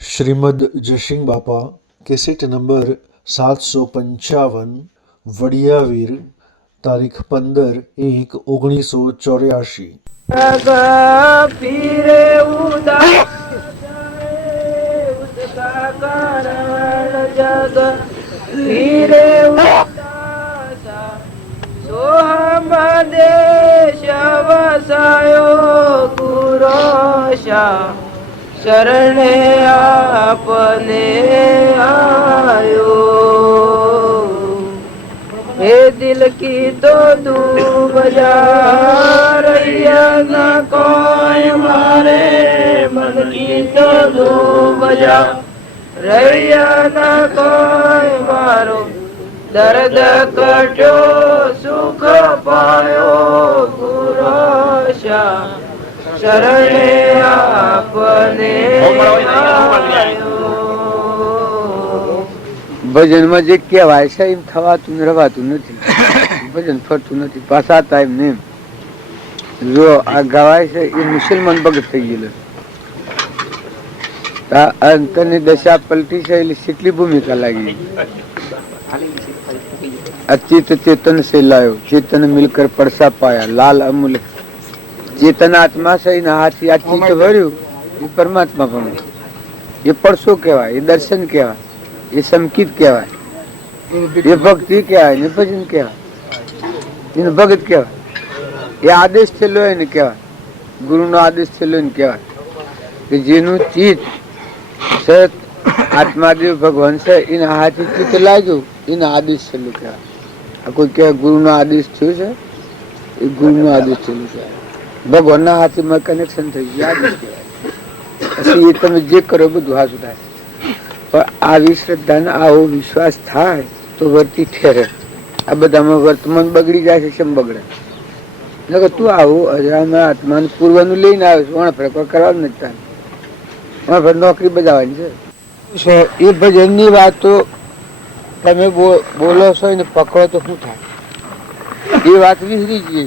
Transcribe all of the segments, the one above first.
શ્રીમદ જયસિંહ બાપા cassette number 755 વડિયાવીર તારીખ 15/1/1984 પીરે ઉસકા કારણ જગ પીરે સોહમ દેશ વસાયો પુરોષા શરણે આપને આયો હે દિલ કી તો તું બજા રૈયા ના કોઈ મારે મન કી તો તું બજા રૈયા ના કોઈ મારો દર્દ કટ્યો સુખ પાયો પુરુષા શરણે આપને ભજનમાં જે કહેવાય છે એમ થવાતું રવાતું નથી. ભજન ફરતું નથી. પાછા ટાઈમ ને જો આ ગવાય છે એ મુસલમાન ભગત થઈ ગયેલો. અંતરની દશા પલટી છે એટલે કેટલી ભૂમિકા લાગી. અચિત ચેતન से लायो चेतन मिलकर परसा पाया लाल अमूल चेतन आत्मा से हाथी આ ચિત્ત ભર્યું એ પરમાત્મા ભણ્યું. એ પરસો કહેવાય, એ દર્શન કહેવાય, એ સંકિત કહેવાય, એ ભક્તિ કહેવાય ને ભજન કહેવાય, એને ભગત કહેવાય. એ આદેશ થયેલો એને કહેવાય, ગુરુનો આદેશ થયેલો એને કહેવાય કે જેનું ચિત્ત સત આત્માદેવ ભગવાન છે એના હાથે ચિત્ત લાગ્યું એના આદેશ થયેલું કહેવાય. આ કોઈ કહેવાય ગુરુનો આદેશ થયો છે, એ ગુરુનો આદેશ થયેલું કહેવાય. ભગવાનના હાથમાં કનેક્શન થઈ ગયું, આદેશ કહેવાય. પછી એ તમે જે કરો બધું હાજુ થાય. પણ આવી શ્રદ્ધા આવો વિશ્વાસ થાય તો વર્તી ઠેરે. આ બધામાં વર્તમાન બગડી જાય છે. કેમ બગડે? તું આવું અજરામાં આત્માને પૂર્વનું લઈને આવે છે. વણફરે કોઈ કરવાનું નથી તારે. વણફરે નોકરી બજાવવાની છે. એ ભજનની વાતો તમે બોલો છો ને પકડો તો શું થાય? એ વાત વિસરી જઈએ છીએ.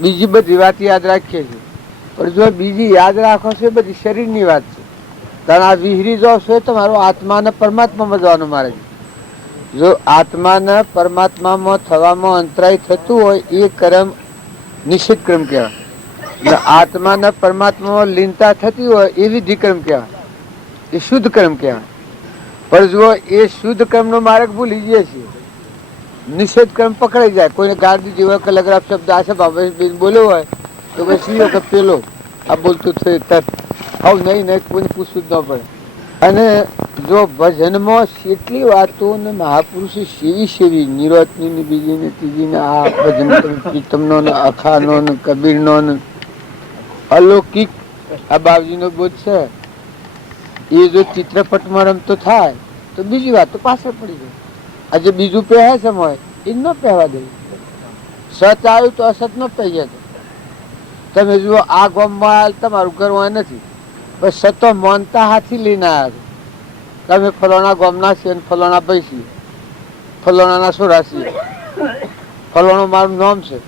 બીજી બધી વાત યાદ રાખીએ છીએ. પણ જો બીજી યાદ રાખો છો બધી શરીરની વાત છે. કારણ આ વિહરી જાવ છો તમારો આત્માને પરમાત્મામાં જવાનું મારે છે. જો આત્માને પરમાત્મામાં થવામાં અંતરાય થતું હોય એ કર્મ નિષિદ્ધ કર્મ કહેવાય. આત્માને પરમાત્મામાં લીનતા થતી હોય એ વિધિ કર્મ કહેવાય, એ શુદ્ધ કર્મ કહેવાય. પણ જો એ શુદ્ધ કર્મનો માર્ગ ભૂલી જઈએ છીએ, નિષેધ કર્મ પકડાઈ જાય. કોઈને ગાડી જેવો કે લગરાપ શબ્દ આ શબ્દ બોલ્યો હોય તો પછી કે પેલો આ બોલતું થયું તરત આવું નહીં કોઈને પૂછવું જ ન પડે. અને જો ભજનમાં કેટલી વાતો ને મહાપુરુષો સેવી નિરોતની ને બીજી ને ત્રીજી ને આ ભજન પ્રીતમનો ને અખાનો ને કબીરનો ને અલૌકિક આ બાવજીનો બોધ છે. એ જો ચિત્રપટમાં રમતો થાય તો બીજી વાત તો પાછળ પડી જાય. આજે બીજું પહેરે છે હોય એ ન પહેવા દે. સત આવ્યું તો અસત ન પહેરીએ. તમે જુઓ આ ગામમાં તમારું ઘર હોય નથી, બસ સતો માનતા હાથી લઈને આવ્યા છો. તમે ફલોણા ગામના છીએ અને ફલોણા ભાઈ છીએ, ફલોણાના સોરા છીએ, ફલોણું મારું નામ છે.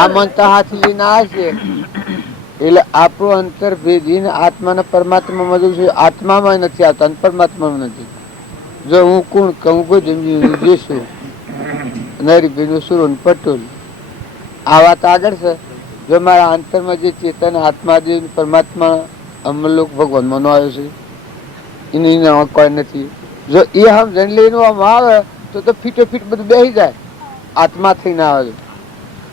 આ માનતા હાથી લઈને આવ્યા છીએ એટલે આપણું અંતર ભેદીને આત્માને પરમાત્મામાં જવું છે. આત્મામાં નથી આવતા અને પરમાત્મામાં નથી. જો હું કોણ કહું કોઈ જઈશું નરીભાઈ સુરોન પટોલ આ વાત આગળ છે. જો મારા અંતરમાં જે ચેતન આત્માદેવ પરમાત્મા અમરલોક ભગવાનમાં નો આવ્યો છે એની કોઈ નથી. જો એ સમજણ લઈને આવે તો ફીટો ફીટ બધું બેસી જાય. આત્મા થઈને આવે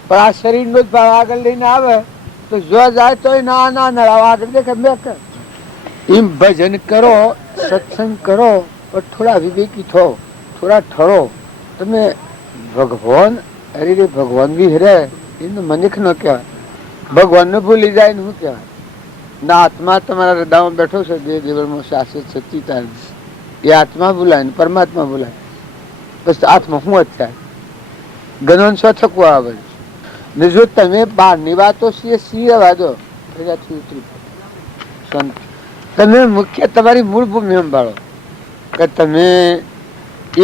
પણ આ શરીરનો જ ભાવ આગળ લઈને આવે તો જો જાય તો ના આગળ દેખે મેં કર. એમ ભજન કરો, સત્સંગ કરો, પણ થોડા વિવેકી થો, થોડા ઠરો. તમે ભગવાન અરે ભગવાન બી હરે એનું મનિક ન કહેવાય. ભગવાનને ભૂલી જાય ને શું કહેવાય? ના આત્મા તમારા હૃદયમાં બેઠો છે. જે દેવળમાં શાશ્વત સચ્ચિદાનંદ એ આત્મા ભૂલાય ને પરમાત્મા ભૂલાય. બસ આત્મા શું જ થાય? ગણન શું થકવું આવે ને? જો તમે બહારની વાતો સી રહેવા દો તમે મુખ્ય તમારી મૂળ ભૂમિ સંભાળો કે તમે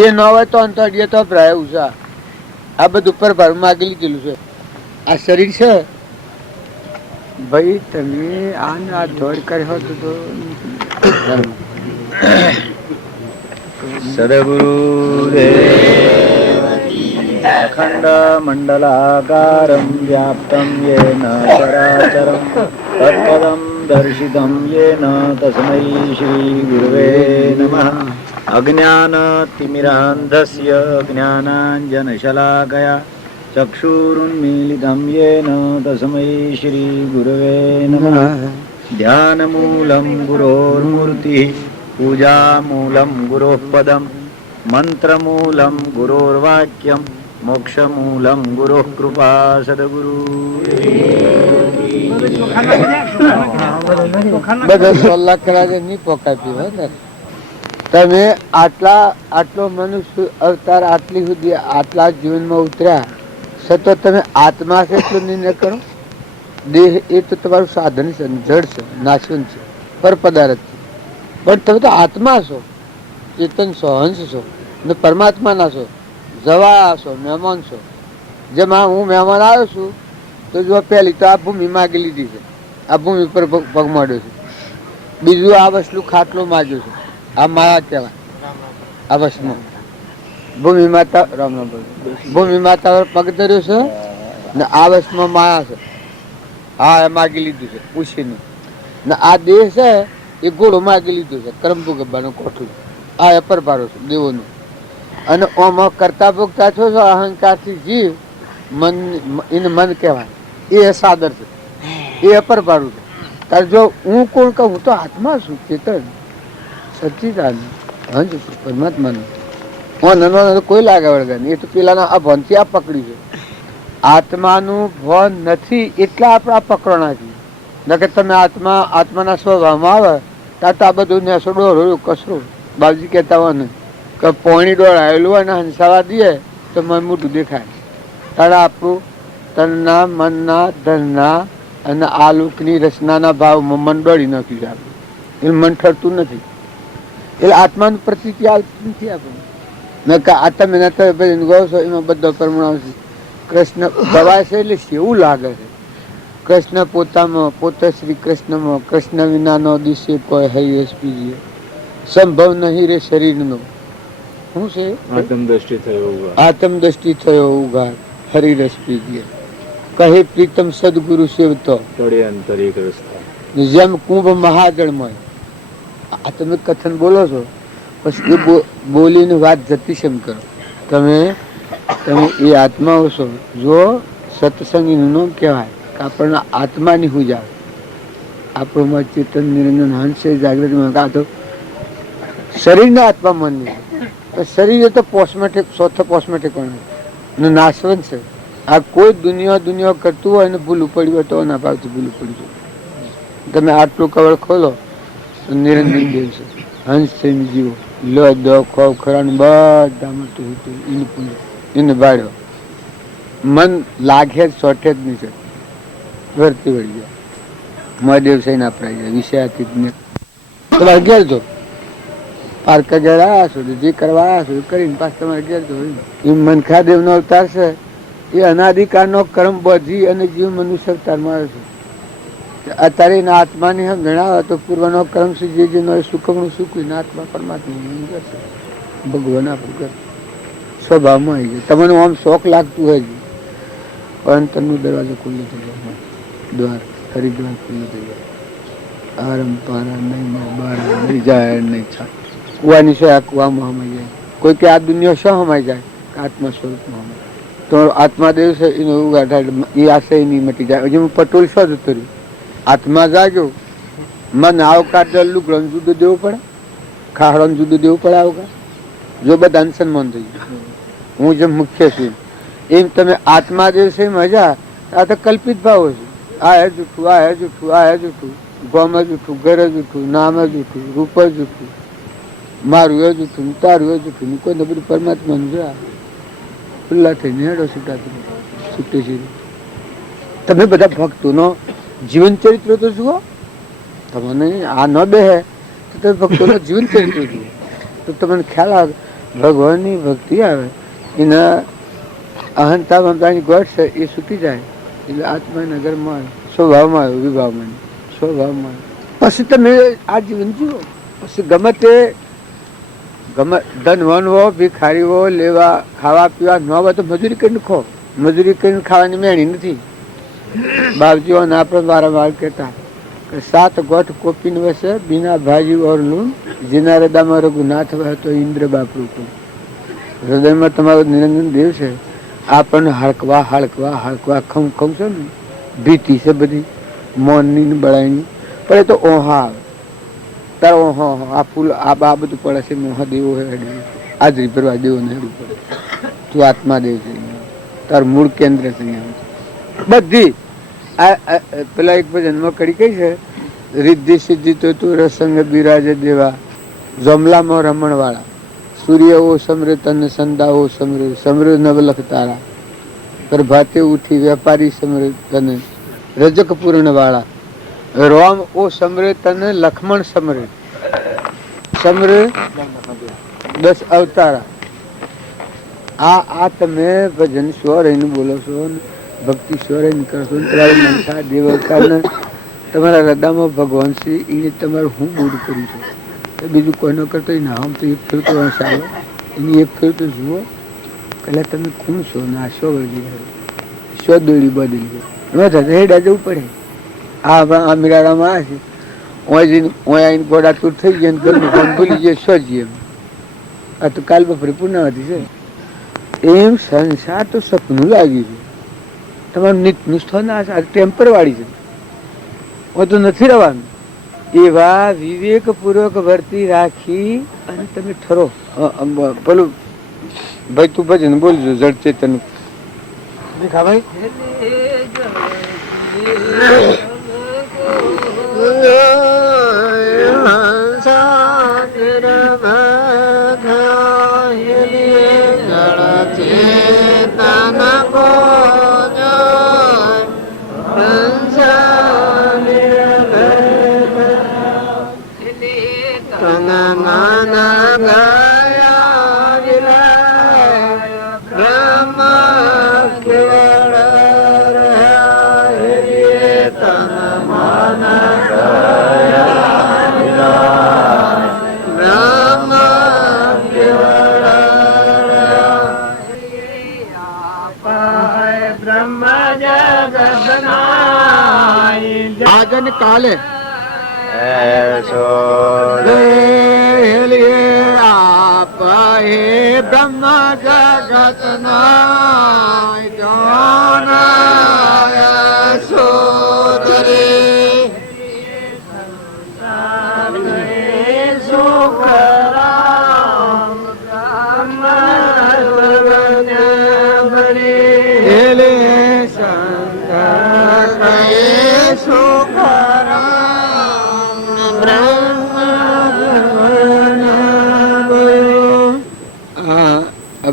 એ ન હોય તો અંતરીય તો પ્રાય ઉષા આ બધું ઉપર ભાર માગી લીધેલું છે. આ શરીર છે ભાઈ, તમે આ દોડ કર્યો તો અખંડ મંડલાકારમ વ્યાપ્તમ યેન ચરાચરમ તત્પદમ દર્શિતમ યેન તસ્મૈ શ્રી ગુરવે નમઃ. અજ્ઞાનતિમિરાંધસ્ય જ્ઞાનાંજનશલાકયા ચક્ષુરુન્મીલિતમ યેન તસ્મૈ શ્રી ગુરવે નમઃ. ધ્યાનમૂલમ ગુરોર્મૂર્તિઃ પૂજામૂલમ ગુરોઃ પદમ મંત્રમૂલમ ગુરોર્વાક્યમ મોક્ષમૂલમ ગુરોઃ કૃપા. સદગુરુ બધા 16 લાખ કરાજે નહીં પોકાતી હોય ને. તમે આટલો મનુષ્ય અવતાર આટલી સુધી આટલા જીવનમાં ઉતર્યા સતત તમે આત્મા છે એટલો નિર્ણય કરો. દેહ એ તો તમારું સાધન છે, જડ છે, નાશવંત છે, પર પદાર્થ છે. પણ તમે તો આત્મા છો, ચેતન છો, હંસ છો ને પરમાત્માના છો, જવા છો, મહેમાન છો. જેમાં હું મહેમાન આવ્યો છું તો જો પહેલી તો આ ભૂમિ માગી લીધી છે, આ ભૂમિ પર પગ માંડ્યો છે. બીજું આ વસ્તુ ખાટલો માગ્યો છે, આ માયા કહેવાય. આ વસ્તુ ભૂમિ માતા રામ રામ ભૂમિ માતા પર પગ ધર્યો છે ને આ વસ્તુમાં માયા છે. હા એ માગી લીધું છે પૂછીને. ને આ દેહ છે એ ઘોડો માગી લીધું છે, કરમપુ ગબ્બાનું કોઠું. આ એ પરભારો છે દેવોનું. અને ઓમાં કરતા ભોગતા છો છો અહંકારથી જીવ મન, એને મન કહેવાય. એ સાદર છે, એ અપરભારું છે. તારે જો હું કોણ કહું, હું તો આત્મા છું, ચેતન સચ્ચિદાનંદ હંસ છું, પરમાત્માનું. કોઈ લાગે વળગે નહીં. એ તો પેલાના આ ભણથી આ પકડ્યું છે. આત્માનું ભણ નથી એટલે આપણે આ પકડવાના છીએ. ન કે તમે આત્માના સ્વભાવમાં આવે ત્યાં તો આ બધું નેસો ડોળ્યું કસરો. બાબજી કહેતા હોય ને કે પોણી ડોળાયેલું હોય ને હંસાવા દઈએ તો મન મોટું દેખાય. તારે આપણું તનના, મનના, ધનના અને આ લોકની રચનાના ભાવમાં મન દોડી નાખ્યું છે આપણે. એટલે મન ઠરતું નથી. એટલે આત્માનું પ્રતિતિ આવતું નથી આપણને. ન કે આ તમે ગો છો એમાં બધો પરમાણુ છે. કૃષ્ણ ગવાય છે એટલે એવું લાગે છે. કૃષ્ણ પોતામાં, પોતે શ્રી કૃષ્ણમાં, કૃષ્ણ વિનાનો દિશે કોઈ હૈ એસપીજી સંભવ નહીં રે શરીરનો. શું છે? આત્મદ્રષ્ટિ થયો ઉઘાર હરિરસ પીજીએ કહે પ્રીતમ સદગુરુ સેવતો જેમ કુંભ મહાજળમય. આ તમે કથન બોલો છો પછી એ બોલીને વાત જતી શેમ કરો. તમે એ આત્માઓ છો. જો સત્સંગીનું નામ કહેવાય કે આપણને આત્માની હુજ આવે. આપણું ચેતન નિરંજન હંસ જાગૃતિમાં કા તો શરીરના આત્મા મનની. તો શરીર એ તો પોસ્મેટિક, ચોથો પોસ્મેટિક નાશવંત છે. આ કોઈ દુનિયા કરતું હોય ને ભૂલું પડ્યું હોય તો ના ભાવથી ભૂલું પડ્યું. તમે આટલું કવળ ખોલો તો નિરંજન દેવ છે, હંસ થઈને જીવો. લો દો ખોવ ખરાનું બધામાં એને બાળ્યો. મન લાગે જ સોટે જ નહીં છે, વર્તી વળી ગયા. મહાદેવ સાઈ ના પડાઈ ગયા વિષયાતીત ને તમારે ઘેર જો પારકા ઘેર આવ્યા છો જે કરવા આવ્યા છો કરીને પાછ તમારે ઘેર જો. એ મનખાદેવ નો અવતાર છે. એ અનાધિકાર નો કર્મ બધી અને જીવ મનુષ્ય અવતારમાં આવ્યો છે. અત્યારે એના આત્માની હમ જણાવે તો પૂર્વનો કર્મ છે જે સુખમનું સુખવું આત્મા પરમાત્મા ભગવાન આપણું સ્વભાવમાં આવી જાય. તમને આમ શોખ લાગતું હોય છે પણ તમનું દરવાજો ખુલ્લો થઈ જાય, દ્વાર હરિદ્વાર ખુલ્લો થઈ જાય. આરમ પારા નહીં બારા નહીં જાય નહીં છાય. કુવાની છે આ કુવામાં હમાઈ જાય. કોઈ કે આ દુનિયા શું હમાઈ જાય કે આત્મા સ્વરૂપમાં હમાય. તો આત્માદેવ છે એનો ઉગાઠા એ આશય નહીં મટી જાય. હજી હું પટોલ શું જતું રહ્યું. આત્મા જાગ્યો, મન આવકાર લુગડો જુદું દેવું પડે, ખાહડો જુદું દેવું પડે. આવકાર જો બધા અનસન્માન થઈ ગયું. હું જેમ મુખ્ય છું એમ તમે આત્માદેવ છે મજા. આ તો કલ્પિત ભાવો છે. આ હે જૂઠું, આ હે જૂઠું, આ હે જૂઠું, ગોમ જૂઠું, ઘર જૂઠું, નામ જૂઠું, રૂપ જૂઠું, મારું એ જૂઠું, તારું એ જૂઠું. કોઈ ને બધું પરમાત્માનું જો ખુલ્લા થઈને હેડો છૂટા છૂટી છે. તમે બધા ભક્તોનો જીવન ચરિત્ર તો જુઓ. તમને આ ન બેહે તો તમે ભક્તોનો જીવન ચરિત્ર જુઓ તો તમને ખ્યાલ આવે. ભગવાનની ભક્તિ આવે એના અહંતા મમતાની ગોઠ છે એ છૂટી જાય એટલે આત્માના ઘરમાં સ્વભાવમાં આવ્યો, વિભાવમાં સ્વભાવમાં. પછી તમે આ જીવન જીવો. પછી ગમે તે ધનવાન હો ભિખારી હો લેવા ખાવા પીવા ન હોય તો મજૂરી કરીને ખો. મજૂરી કરીને ખાવાની મેણી નથી. બાપજીઓ આપણે વારંવાર કહેતા કે 7 ગોઠ કોપીને વસે બિના ભાજી ઓર લૂન જીના હૃદયમાં રઘુનાથ હોય તો ઇન્દ્ર બાપરું તું. હૃદયમાં તમારો નિરંજન દેવ છે. આપણને હળકવા હળકવા હળકવા ખમ ખમ છે ને ભીતિ છે બધી મોનની ને બળાઈની. પણ એ તો ઓહા આવે તાર ઓહો આ ફૂલ આ બધું પડે છે. મહાદેવો હાજરી ભરવા દેવો ને હેડું પડે. તું આત્મા દેવ છે, તાર મૂળ કેન્દ્ર છે. બધી પેલા એક ભજનમાં કડી કઈ છે, રિદ્ધિ સિદ્ધિ તો તું રસંગ બિરાજે દેવા જમલામાં રમણ વાળા સૂર્ય ઓ સમરે તન સંદા ઓ સમરે સમરે નવલખ તારા પ્રભાતે ઉઠી વેપારી સમરે તને રજક પૂર્ણ વાળા રોમ ઓ સમરે તને લક્ષ્મણ સમરે સમરે 10 અવતારા. આ તમે ભજન સ્વર રહીને બોલો છો ને ભક્તિ સ્વર રહીને કરશો ને તમારે મનસા દેવતાને તમારા હૃદયમાં ભગવાન શ્રી એને તમારે હું બૂઢ કર્યું છે. બીજું કોઈ ન કરતો ના આમ તો એક ફેર તો ચાલો એની એક ફેર તો જુઓ પેલા તમે કોણ છો ને આ શો વળગી શો દોડી બદલી ન થતા હેડા જવું પડે. આ મીરાડામાં આ છે ઓય આવીને ગોડા તૂર થઈ ગયા ને ઘરનું ફોન ભૂલી જાય શો જઈએ. આ તો કાલ બપોરે પૂર્ણાવતી છે. એમ સંસાર તો સપનું લાગ્યું છે. તમારું નિષ્ઠો ના ટેમ્પર વાળી છે. તો નથી રહેવાનું. એવા વિવેક પૂર્વક વર્તી રાખી અને તમે ઠરો. પેલું ભાઈ તું ભજન બોલજો જળ ચેતન ભાઈ આજન કાલે આપ હે બ્રહ્મ જગત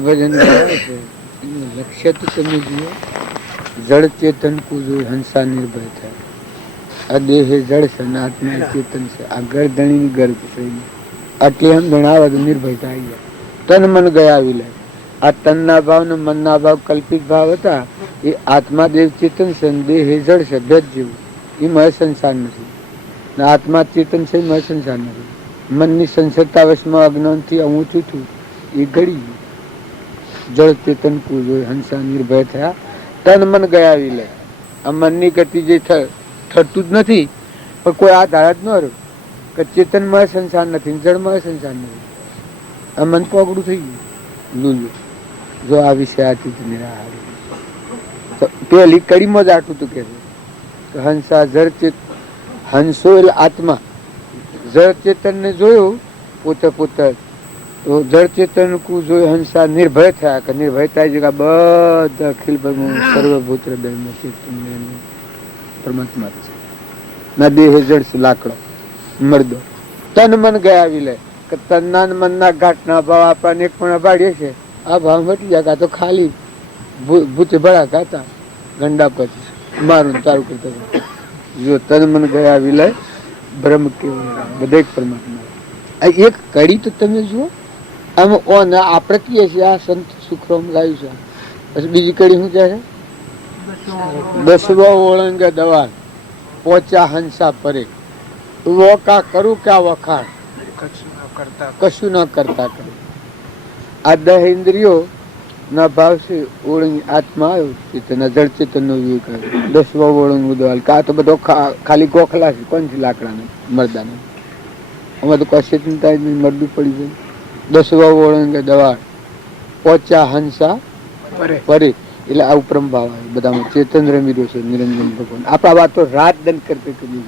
ભજન લક્ષ્ય તો તમે જુઓ જળ ચેતન કુજો હંસા નિર્ભય થાય. આ દેહ જળ છે ને આત્મા ચેતન છે. આ ગરદણી ગર્ભ છે આટલી આમ જણાવે તો નિર્ભયતા આવી જાય. તન મન ગયા વિલય. આ તનના ભાવ ને મનના ભાવ કલ્પિત ભાવ હતા એ આત્મા દેવ ચેતન છે. દેહ જળ છે ભેદ જેવું. એમાં સંસાર નથી. આત્મા ચેતન છે એમાં સંસાર નથી. મનની સંસદતાવશમાં અજ્ઞાનથી ઊંચું થયું એ ઘડી ગયું. જળ ચેતન કુજો હંસા નિર્ભય થયા. તન મન ગયા વિલય. આ મનની ગતિ જે થતું જ નથી પણ કોઈ આ ધારા જ ન રહ્યો કે ચેતનમાં સંસાર નથી જળમાં સંસાર નથી. આ મન પોગડું થઈ ગયું લૂલું. જો આ વિશે આથી જ નિરાહારી પેલી કડીમાં જ આટલું તો કે હંસા જળ ચેત હંસો એટલે આત્મા. જળ ચેતન ને જોયું પોતે પોતે તો જળ ચેતન કુ જોઈ હંસા નિર્ભય થયા કે નિર્ભય થાય છે કે બધા અખિલ સર્વભૂત હૃદયમાં ચેતન પરમાત્મા છે. ના દેહ જળ છે લાકડો મરદો. તન મન ગયા વિલય કે તનના મનના ઘાટના ભાવ આપણને એક પણ અભાડીએ છે. આ ભાવ મટી જાય કાં તો ખાલી ભૂતે ભળા ગાતા ગંડા પછી મારું તારું કરતા. જો તન મન ગયા વિલય બ્રહ્મ કેવું બધા એક પરમાત્મા. એક કડી તો તમે જુઓ આમ આપણે કહીએ છીએ આ સંત સુખરામ લાવ્યું છે. પછી બીજી કડી શું કહે છે 10 ઓળંગે દવા પોચા હંસા પરે વોકા કરું ક્યાં વખાણ કશું ન કરતા કરે. આ 10 ઇન્દ્રિયો ના ભાવથી ઓળંગી આત્મા આવ્યો ચેતન જળ ચેતન નો વિવેક આવ્યો. 10 ઓળંગ ઉદવાલ કા તો બધો ખાલી ગોખલા છે કોણ લાકડા ને મરદાને અમે તો કશે ચિંતા મરદું પડી જાય. 10 ઓળંગે દવા પોચા હંસા પરે એટલે આ ઉપરમ ભાવ આવે બધામાં ચેતન રમી રહ્યો છે નિરંજન ભગવાન. આપણા વાતો રાત દંડ કરતી કરી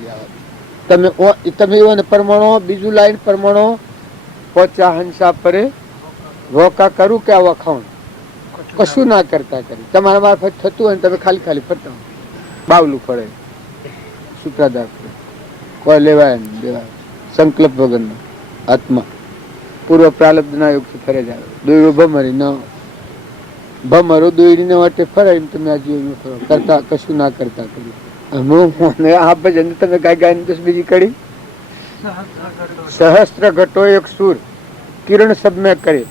તમે તમે એવો પરમાણો બીજું લાઈન પરમાણો પોચા હંસા પરે વોકા કરું કે આ વખાણ કશું ના કરતા કરે. તમારા મારફત થતું હોય તમે ખાલી ખાલી ફરતા હો બાવલું પડે શુક્રાદાર પડે કોઈ લેવાય ને દેવાય સંકલ્પ વગરનો આત્મા પૂર્વ પ્રાલબ્ધ ના યોગથી ફરે જ આવે. દોયડો ભમરી ન ભમરો દોયડીને વાટે ફરાય તમે આ જીવન ફરો કરતા કશું ના કરતા કર્યું. આ ભજન તમે ગાય ગાય દસ બીજી કડી સહસ્ત્ર ઘટો એક સુર કિરણ સબ મેં કરે.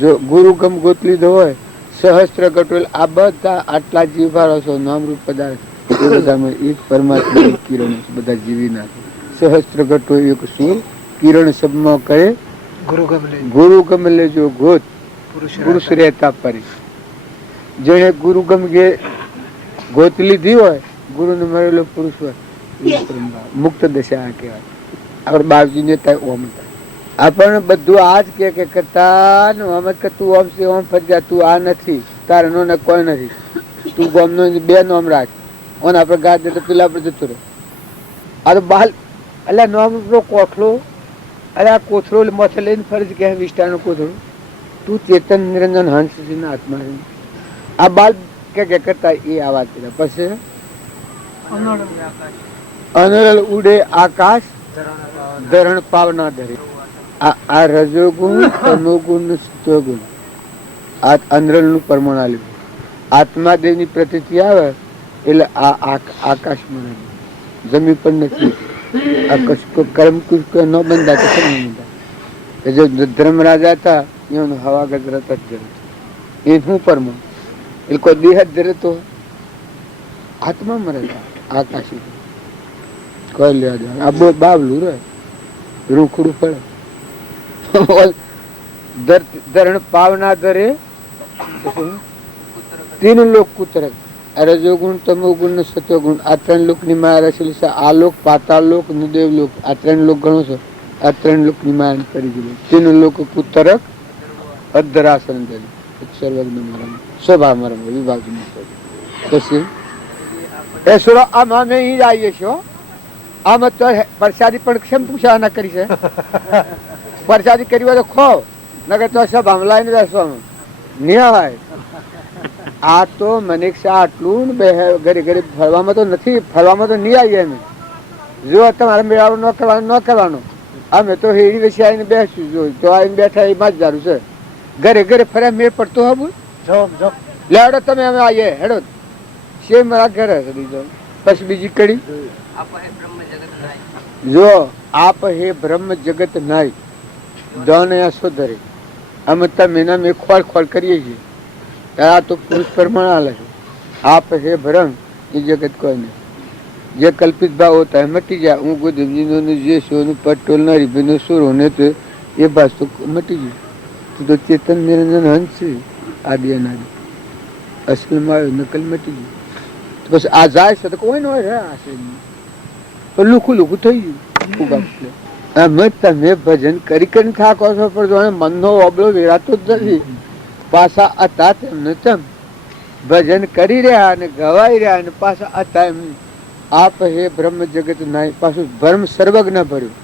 જો ગુરુ ગમ ગોત લીધો હોય સહસ્ત્ર ઘટો આ બધા આટલા જીવભારો છો નામરૂપ પદાર્થ એ બધામાં એક પરમાત્મા કિરણ બધા જીવી નાખે. સહસ્ત્ર ઘટો એક સુર કિરણ સબમાં કરે ગુરુ ગમ લેજો ગોત પુરુષ રહેતા પરી. જેને ગુરુ ગમ ગોત લીધી હોય ગુરુ ને મળેલો પુરુષ હોય મુક્ત દશા કહેવાય. આપણે બાપજી ને ઓમ આપણને બધું આજ કે કરતા કે તું ઓમ છે ઓમ ફરજા તું આ નથી તારે નો કોઈ નથી તું ગોમ નો 2 નોમ રાખ ઓને આપણે ગાત દે તો પેલા આપણે જતું રહે. આ તો બાલ એટલે નોમ કોઠલો અરે આ કોથળો મથે લઈને ફરજ કે વિષ્ટા નો કોથળો તું ચેતન નિરંજન હંસ છે આત્મા છે. આ બાલ કે કરતા એ આ વાત કર્યા પછી અનરલ ઉડે આકાશ ધરણ પાવના ધરે. આ રજોગુણ તમોગુણ સત્વગુણ આ અનરલ નું પ્રમાણ આલ્યું. આત્માદેવ ની પ્રતીતિ આવે એટલે આ આકાશમાં જમીન પર નથી. આ કશું કર્મ કુશ ન બંધા કે ન બંધા. જો ધર્મ રાજા હતા એનો હવા ગજરાત જ જરે એ શું પરમાણ એટલે કોઈ દેહ જ જરે તો આત્મા મરે આકાશ કોઈ લેવા દેવા. આ બાવલું રે રૂખડું પડે ધરણ પાવના ધરે 3 લોક કુતરક રજોગુણ તમોગુણ ને સત્વગુણ આ 3 લોક ની માયા રચેલી છે. આ લોક પાતાળ લોક દેવ લોક આ 3 લોક ગણો છો. આ 3 લોક ની માયા કરી દીધું. 3 લોક કુતરક અધરાસન સર્વજ્ઞ મરમ સ્વભાવ મરમ વિભાગ પછી એ સુરો આમ અમે અહીં આવીએ છો આમ તો પ્રસાદી પણ કેમ પૂછા ના કરી છે. પ્રસાદી કરી હોય તો ખો નગર તો સબ હમલા ને બેસવાનું નિહાય. આ તો મને આટલું ઘરે ઘરે ફરવામાં તો નથી ફરવામાં તો નહીં આવીએ અમે. જો તમારે મેળાવો ન કરવાનો અમે તો હેડી વેસી આવીને બેસું જો તો આવીને બેઠા એ માં જ જારું છે. ઘરે ઘરે ફર્યા મેળ પડતો હબુ લેડો તમે અમે આવીએ હેડો છે મારા ઘરે પછી બીજી કડી જો આપ હે બ્રહ્મ જગત નાય દન સુધરે અમે તમે એના મેં ખોળ કરીએ છીએ. આ તો પુરુષ પ્રમાણ આલે છે. આપ હે ભ્રમ એ જગત કોઈ નહીં. જે કલ્પિત ભાવ હોતા है મટી જાય. હું કોઈ દેવજીનો જે સોનું પટોલ ના રીબીનો સુર હોને તો એ ભાષ તો મટી ગયું. તો ચેતન નિરંજન હંસ છે આદિ અનાદિ અસલમાં આવ્યો નકલ મટી ગયું. બસ આ જાય છે તો કોઈ ન હોય પણ લુખું થઈ ગયું. તમે ભજન કરી કરીને થાકો છો પણ મનનો ઓબળો વેરાતો જ નથી. પાછા હતા તેમને તેમ ભજન કરી રહ્યા અને ગવાઈ રહ્યા અને પાછા હતા એમ. આપ હે બ્રહ્મ જગત નાય પાછું ભ્રમ સર્વજ્ઞ ભર્યું.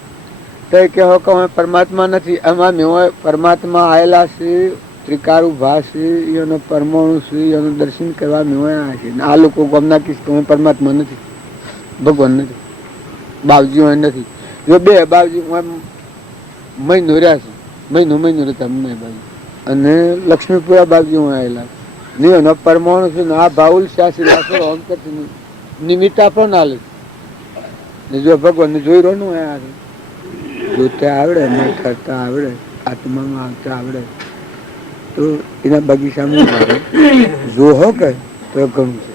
તો એ કહો કે અમે પરમાત્મા નથી એમાં મેં પરમાત્મા આવેલા છે ત્રિકારુ ભાષ છે એનો પરમાણુ છે એનું દર્શન કરવા મેં આવ્યા છે. આ લોકો ગમના કીશ કે હું પરમાત્મા નથી ભગવાન નથી બાવજી નથી. જો 2 બાવજી મહિનો રહ્યા છે મહિનો રહેતા બાવજી અને લક્ષ્મીપુરા બાવજી હું આવેલા નહીં એનો પરમાણુ છે ને આ ભાઉલ શાસ્ત્રી નિમિત્તા પણ ના લે. જો ભગવાન જોઈ રહ્યો ને આ જોતા આવડે ને કરતા આવડે આત્મામાં આવતા આવડે તો એના બગીચામાં જોહો કે તો ઘણું છે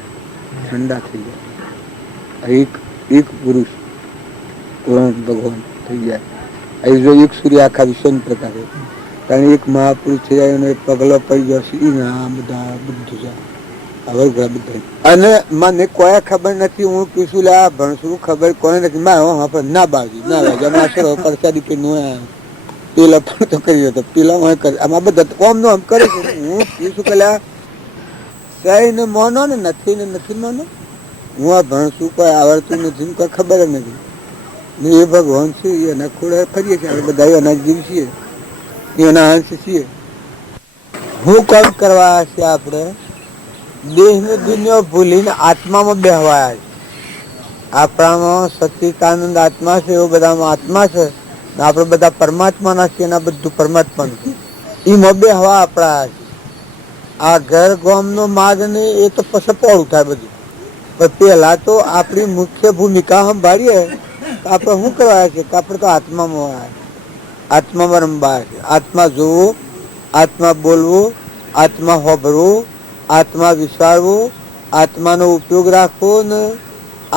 ઠંડા થઈ જાય. એક પુરુષ ભગવાન થઈ જાય અહીં જો એક સૂર્ય આખા વિશ્વનો પ્રકાશ છે. કારણ એક મહાપુરુષ છે એનો એક પગલો પડી જશે આ બધા બધું છે અને મને કોઈ ખબર નથી. હું પૂછું લે આ ભણશું ખબર કોને નથી. મારે ના બાજુ ના બાજુ પરસાદી પી પેલા પણ તો કરી હતો પેલા આમાં બધા ઓમ નો આમ કરે છે. હું પૂછું કે સહી ને માનો ને નથી માનો. હું આ ભણશું કોઈ આવડતું નથી કોઈ ખબર જ નથી. એ ભગવાન છે એના ખોડા ફરીએ છીએ આપણે બધા એના જીવ છીએ એના અંશ છીએ. હું કામ કરવા છે આપણે દેહ ની દુનિયા ભૂલીને આત્મામાં બેહવાયા છે. આપણામાં સચ્ચિદાનંદ આત્મા છે એવો બધામાં આત્મા છે. આપણે બધા પરમાત્માના છીએ એના બધું પરમાત્માનું છે. એમાં બેહવા આપણા છે. આ ઘર ગામ નો માર્ગ ને એ તો પછી પોળું થાય બધું. પણ પેલા તો આપણી મુખ્ય ભૂમિકા સંભાળીએ. આપણે શું કરવા છે કે આપણે તો આત્મામાં આત્મામાં રમવા છે. આત્મા જોવું, આત્મા બોલવું, આત્મા હોભરવું, આત્મા વિચારવું, આત્માનો ઉપયોગ રાખવો ને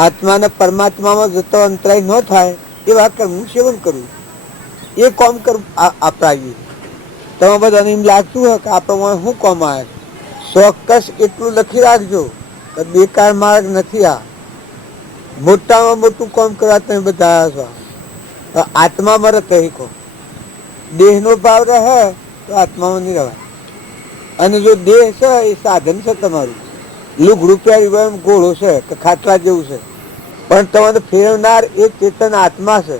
આત્માને પરમાત્મામાં જતો અંતરાય ન થાય એવા કર્મનું સેવન કરવું. એ કામ કરવું આપણા તમે બધાને એમ લાગતું હોય કે આપણે શું કામ આવે. ચોક્કસ એટલું લખી રાખજો કે બેકાર માર્ગ નથી. આ મોટામાં મોટું કામ કરવા તમે બધા આવ્યા છો. આત્મામાં રહે કહો. દેહનો ભાવ રહે તો આત્મામાં નહીં રહેવાય. અને જો દેહ છે એ સાધન છે તમારું. લુગડું પહેર્યું ઘોડો છે કે ખાટલા જેવું છે પણ તમારે ફેરવનાર એ ચેતન આત્મા છે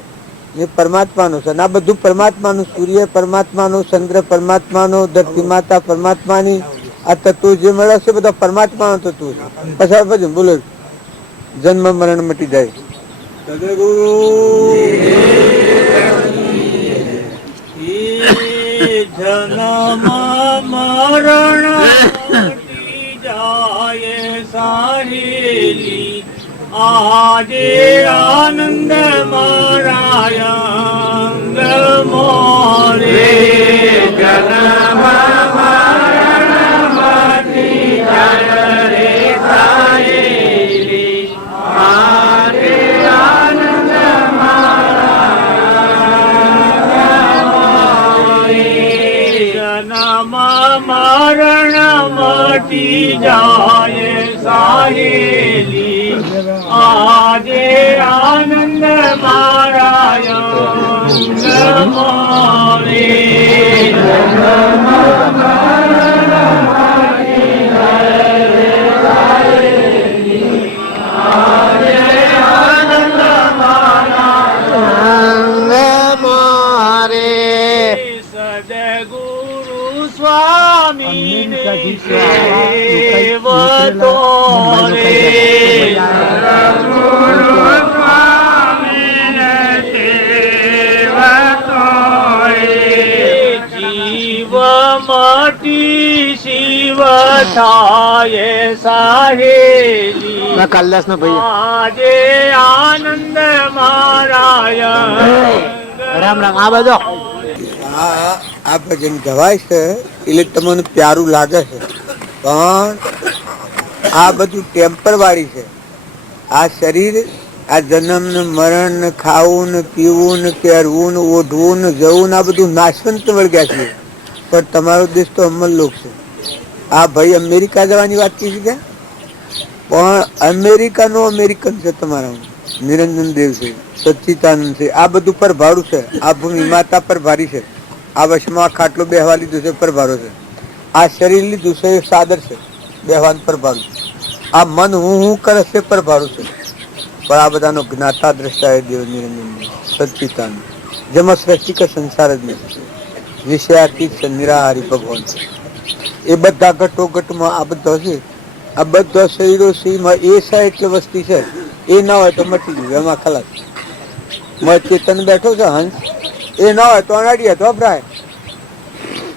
એ પરમાત્માનું છે. આ બધું પરમાત્માનું. સૂર્ય પરમાત્માનું, ચંદ્ર પરમાત્માનું, ધરતી માતા પરમાત્માની. આ તત્વો જે મળે છે બધા પરમાત્માનું તત્વ છે. પછી બધું બોલો જન્મ મરણ મટી જાય. જન્મ મરણ મટી જાય સાહેલી આજે આનંદ મારાય અંગ મોરે. જન્મ મરણ મટી જાય રે સાહેલી આજે આનંદ મરણ મટી જાય સાહેલી આજે આનંદ મારાય મોરે. સદગુરુ સ્વામી સેવતો રે. જીવ મટી શિવ થાય સાહેલી આજે આનંદ મારાય. રામ રામ. આ બધો આ ભજન ગવાય છે એટલે તમને પ્યારું લાગે છે પણ આ બધું ટેમ્પર વાળી છે. આ શરીર આ જન્મ ને મરણ ને ખાવું ને પીવું ને પહેરવું ને ઓઢવું ને જવું ને આ બધું નાશવંત વળગ્યા છે. પણ તમારો દેશ તો અમરલોક છે. આ ભાઈ અમેરિકા જવાની વાત કીધી છે પણ અમેરિકાનો અમેરિકન છે તમારા નિરંજન દેવ છે, સચ્ચિદાનંદ છે. આ બધું પર ભાડું છે. આ ભૂમિ માતા પર ભારી છે. આ વશમાં ખાટલો બેહવા લીધું છે પર ભારો છે. આ શરીર લીધું છે એ સાદર છે બેહવાન પર ભાડું. આ મન હું કરે છે પર ભાડું છે. પણ આ બધાનો જ્ઞાતા દ્રષ્ટા દેવ નિરંજન સચ્ચિદાનંદ જેમાં સૃષ્ટિ કે સંસાર જ નથી. વિષયાતીત છે, નિરાહારી ભગવાન છે. એ બધા ઘટો ઘટમાં આ બધા છે. આ બધા શરીરો શ્રીમાં એ છે એટલે વસ્તી છે. એ ના હોય તો મટી ગયું એમાં ખલાસ. ચેતન બેઠો છે હંસ એ ના હોય તો અનાડીએ તો અભરાય.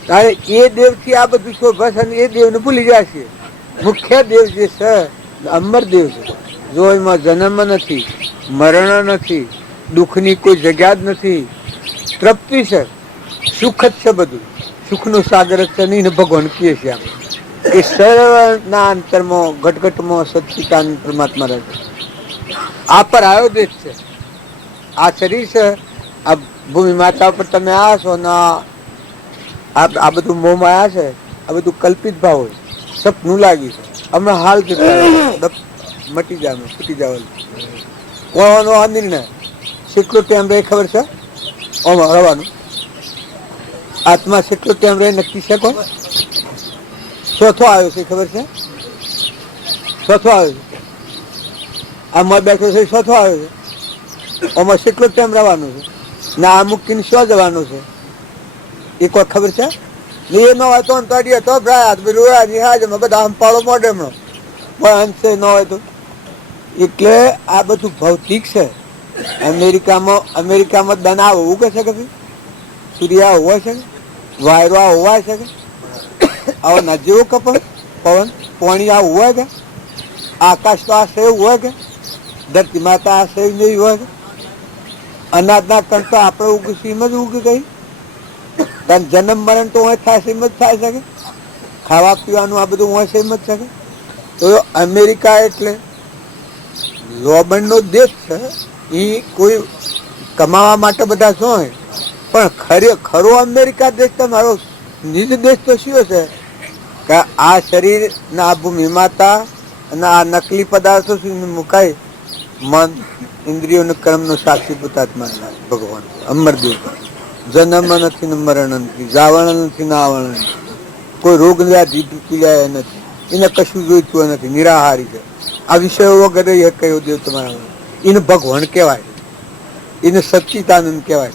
તારે એ દેવ થી આ બધું શોભા છે અને એ દેવ ને ભૂલી જાય છે. મુખ્ય દેવ જે છે અમર દેવ છે. જો એમાં જન્મ નથી, મરણ નથી, દુઃખની કોઈ જગ્યા જ નથી, તૃપ્તિ છે, સુખ જ છે. બધું સુખનું સાગર જ છે નહીં ભગવાન કહે છે આમ કે સર્વના અંતરમાં ઘટઘટમાં સચ્ચિદાનંદ પરમાત્મા રહે છે. આ પર આવ્યો દેશ છે. આ શરીર છે, આ ભૂમિ માતા ઉપર તમે આવ્યા છો ને આ બધું મોંમાં આવ્યા છે, આ બધું કલ્પિત ભાવ હોય, સપનું લાગ્યું છે. હમણાં હાલ મટી જાય, છૂટી જવાનું કોનો આ નિર્ણય કેટલો ટાઈમ રહે ખબર છે? ઓમાં રવાનું આત્મા કેટલો ટાઈમ રહે નક્કી છે? કોણ ચોથો આવ્યો છે ખબર છે? ચોથો આવ્યો છે. આમાં બેઠો છે, ચોથો આવ્યો છે. આમાં કેટલો ટાઈમ રહેવાનો છે ને આ મૂકીને શું જવાનું છે એ કોઈ ખબર છે? ને એ ન હોય તો તડીએ તો બધા અંપાળો મોઢે હમણો પણ અંશે ન હોય તો. એટલે આ બધું ભૌતિક છે. અમેરિકામાં બનાવ હોવું કે છે કે ભાઈ સૂર્યા હોવા છે, વાયરો હોવા છે કે આવો ના જેવો કે પવન પાણી આ હોય કે આકાશ તો આ સેવ હોય કે ધરતી માતા આ સેવ નહીં હોય કે અનાજના કરતા આપણે ઉગી સીમ જ ઉગી ગઈ. કારણ જન્મ મરણ તો હોય થાય સેમ જ થાય શકે, ખાવા પીવાનું આ બધું હોય સેમ જ શકે. તો અમેરિકા એટલે લોબણનો દેશ છે. એ કોઈ કમાવા માટે બધા શું હોય પણ ખરો અમેરિકા દેશ તમારો નિજ દેશ તો શું છે કે આ શરીર ને આ ભૂમિ માતા અને આ નકલી પદાર્થો મુકાય મન ઇન્દ્રિયો ને કર્મનો સાક્ષી પુતાત્મા ભગવાન અમરદેવ. જન્મ નથી ને મરણ નથી, જાવણ નથી ને આવરણ નથી, કોઈ રોગ વ્યાધિ પીડાય નથી, એને કશું જોઈતું નથી, નિરાહારી છે. આ વિષયો વગર એ કયો દેવ તમારા એને ભગવાન કહેવાય, એને સચ્ચિદાનંદ કહેવાય.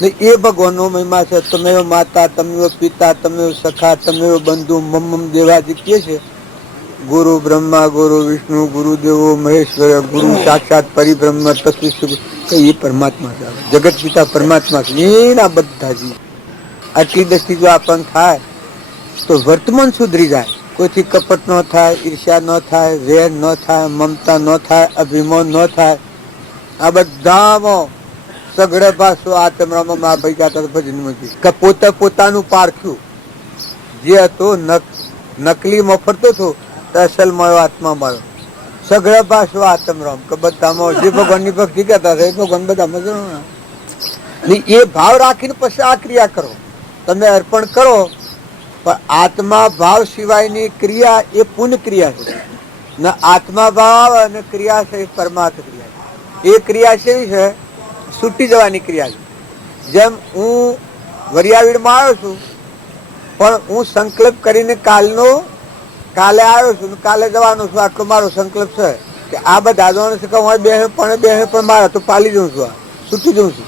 ને એ ભગવાનનો મહિમા છે. તમે માતા, તમે પિતા, તમે સખા, તમે બંધુ, મમ્મ દેવાજી કહે છે. ગુરુ બ્રહ્મા, ગુરુ વિષ્ણુ, ગુરુદેવો મહેશ્વર, ગુરુ સાક્ષાત પરિબ્રહ્મ તસ્વી એ પરમાત્મા છે. જગત પિતા પરમાત્મા છે. એના બધા જીવ આટલી દ્રષ્ટિ જો આપણને થાય તો વર્તમાન સુધરી જાય. કોઈથી કપટ ન થાય, ઈર્ષ્યા ન થાય, વેર ન થાય, મમતા ન થાય, અભિમાન ન થાય. આ બધામાં સગડે પાછું આત્મરામાં ભાઈ જતા ભજનમાંથી કે પોતે પોતાનું પારખ્યું જે હતું નકલી મફરતો હતો અસલ મળ્યો આત્મા મળ્યો. સગડે પાછું આત્મરામ કે બધામાં જે ભગવાનની ભક્તિ કરતા હતા એ ભગવાન બધામાં એ ભાવ રાખીને પછી આ ક્રિયા કરો. તમે અર્પણ કરો પણ આત્મા ભાવ સિવાયની ક્રિયા એ પુણ્ય ક્રિયા છે ને આત્મા ભાવ અને ક્રિયા છે એ પરમાર્થ ક્રિયા છે. એ ક્રિયા છે એવી છે છૂટી જવાની ક્રિયા છે. જેમ હું વરિયાવીડમાં આવ્યો છું પણ હું સંકલ્પ કરીને કાલે આવ્યો છું ને કાલે જવાનો છું, આટલો મારો સંકલ્પ છે કે આ બધા જવાનું છે કે હું બે પણ મારા તો પાલી જાઉં છું, છૂટી જાઉં છું.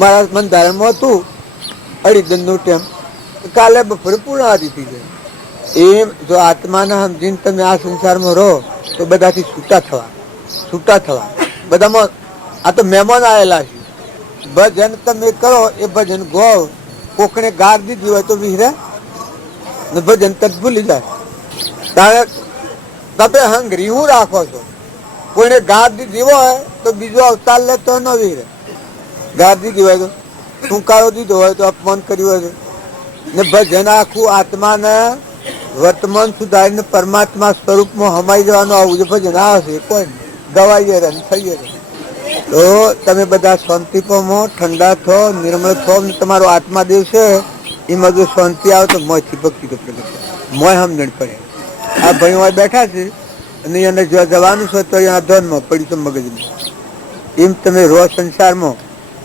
મારા મન ધારણમાં હતું અઢી ટાઈમ કાલે બપોરે પૂર્ણ હતી થઈ જાય. એમ જો આત્માને સમજીને તમે આ સંસારમાં રહો તો બધાથી છૂટા થવા બધામાં. આ તો મહેમાન આવેલા છે. ભજન તમે કરો એ ભજન ગો કોકને ગાર દીધી હોય તો વિહરે ને ભજન તક ભૂલી જાય. તમે હંગરી હું રાખો છો. કોઈને ગાર દીધી હોય તો બીજો અવતાર લે તો ન વિહરે. ગાર દીધી હોય તો ટૂંકારો દીધો હોય તો અપમાન કર્યું હોય તો ને ભજન આખું આત્માને વર્તમાન સુધારીને પરમાત્મા સ્વરૂપમાં હમાઈ જવાનું આવું જે ભજન આવે છે કોઈ ગવાઈએ રહે થઈએ રહે. તો તમે બધા શાંતિ પામો, ઠંડા થો, નિર્મળ થો. તમારો આત્મા દેવ છે એમાં જો શાંતિ આવે તો મોયથી ભક્તિ તો પ્રગટ મોય સમજણ પડે. આ ભાઈઓ બેઠા છે અને એને જો જવાનું છે તો અહીંયા ધનમાં પડ્યું તો મગજમાં. એમ તમે રો સંસારમાં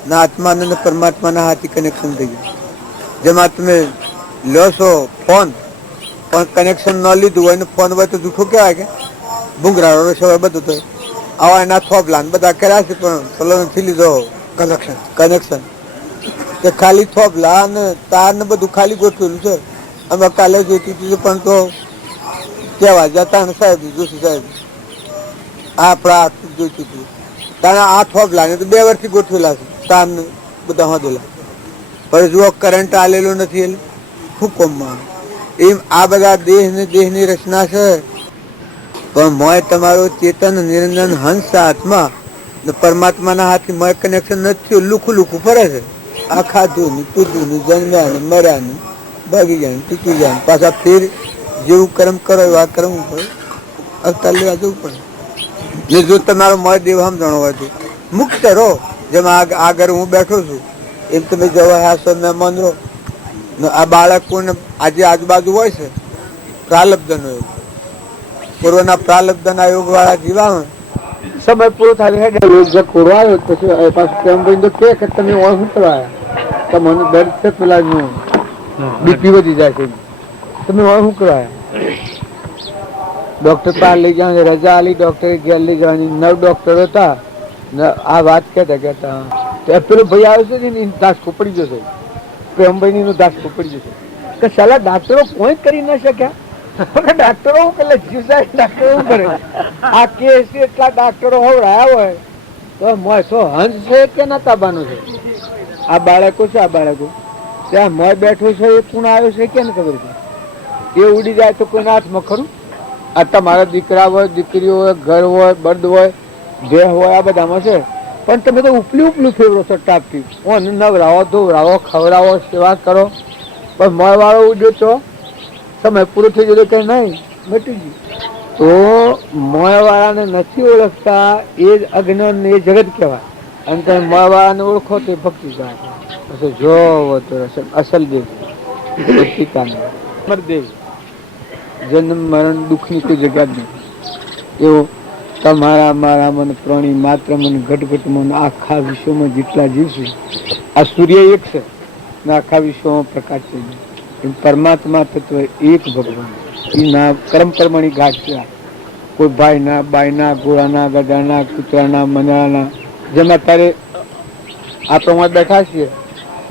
ના આત્માને ને પરમાત્માના હાથી કનેક્શન થઈ જાય. જેમાં તમે લો છો ફોન પણ કનેક્શન ન લીધું હોય ને ફોન હોય તો જૂઠું કહેવાય કે ભૂંગરાળો છે બધું તો આવા એના થોપલા બધા કર્યા છે પણ પેલો નથી લીધો કનેક્શન કે ખાલી થોપલા ને તાર ને બધું ખાલી ગોઠવેલું છે. અમે કાલે જોઈતું હતું પણ તો કહેવા જતા ને સાહેબ જોશી સાહેબ આપણા જોઈતું હતું તારા આ થોપલા ને તો 2 વર્ષથી ગોઠવેલા છે તાર ને બધા હોદેલા. પણ જુઓ કરંટ આલેલો નથી એટલે હુકમમાં એમ આ બધા દેહની રચના છે. પણ મોય તમારો ચેતન નિરંજન હંસ આત્મા ને પરમાત્માના હાથથી મોય કનેક્શન નથી થયું. લુખું ફરે છે. આ ખાધું ને પીધું ને જન્મ્યા ને મર્યા ને ભાગી જાય ને તૂટી જાય ને પાછા ફેર જેવું કર્મ કરો એવું આ કરવું પડે. અવતાર લેવા જવું પડે. ને જો તમારો મોય દેવ સમજણો હોય તો મુક્ત રહો. જેમ આગળ હું બેઠો છું એમ તમે જવા હાસો મહેમાન રહો ને આ બાળકોને આજે આજુબાજુ હોય છે પ્રાલબ્ધનો યોગ, પૂર્વના પ્રાલબ્ધના યોગ વાળા જીવા હોય સમય પૂરો થાય છે કોરવાયો પછી પાછું કેમ તો કે તમે શું કરવાયા તમને દર્દ છે પેલા બીપી વધી જાય છે તમે શું કરવાયા ડોક્ટર પાસે લઈ જવાની રજા આલી ડોક્ટરે ઘેર લઈ જવાની 9 ડોક્ટર હતા આ વાત કહેતા પેલો ભાઈ આવ્યો છે ને દાસકો પડી જશે પ્રેમભાઈ નો દાસકો પડી જશે કે સાલા ડાક્ટરો કોઈ કરી ના શક્યા ડાક્ટરો ડાક્ટરો કરે આ કેસ એટલા ડાક્ટરો હોવડાયા હોય તો મોય તો હંસ છે કે નતાબાનો છે આ બાળકો છે આ બાળકો ત્યાં મોય બેઠો છે એ કોણ આવ્યો છે કે ને ખબર છે એ ઉડી જાય તો કોઈના હાથમાં ખરું આ તમારા દીકરા હોય દીકરીઓ હોય ઘર હોય બર્દ હોય દેહ હોય આ બધામાં છે પણ તમે તો ઉપલું ફેરવો છો ટાપથી ઓને નવરાવો ધોવરાવો ખવડાવો સેવા કરો પણ મોય વાળો ઉડ્યો તો સમય પૂરો થઈ ગયો કઈ નહીં મટી ગયું તો મોય વાળાને નથી ઓળખતા એ જ અજ્ઞાન એ જગત કહેવાય અને તમે મોય વાળાને ઓળખો તો ભક્તિ કહેવાય જો તો અસલ દેવ દેવ જન્મ મરણ દુઃખની કોઈ જગ્યા જ નથી એવો તમારા મારા મન પ્રાણી માત્ર મને ઘટઘટ મન આખા વિશ્વમાં જેટલા જીવ છે આ સૂર્ય એક છે ને આખા વિશ્વમાં પ્રકાશ છે પરમાત્મા તત્વ એક ભગવાન એના કર્મ કર્મની ઘાટ છે કોઈ ભાઈના બાઈના ઘોડાના ગધાના કૂતરાના મનાના જેમાં તારે આ પ્રમાણે બેઠા છીએ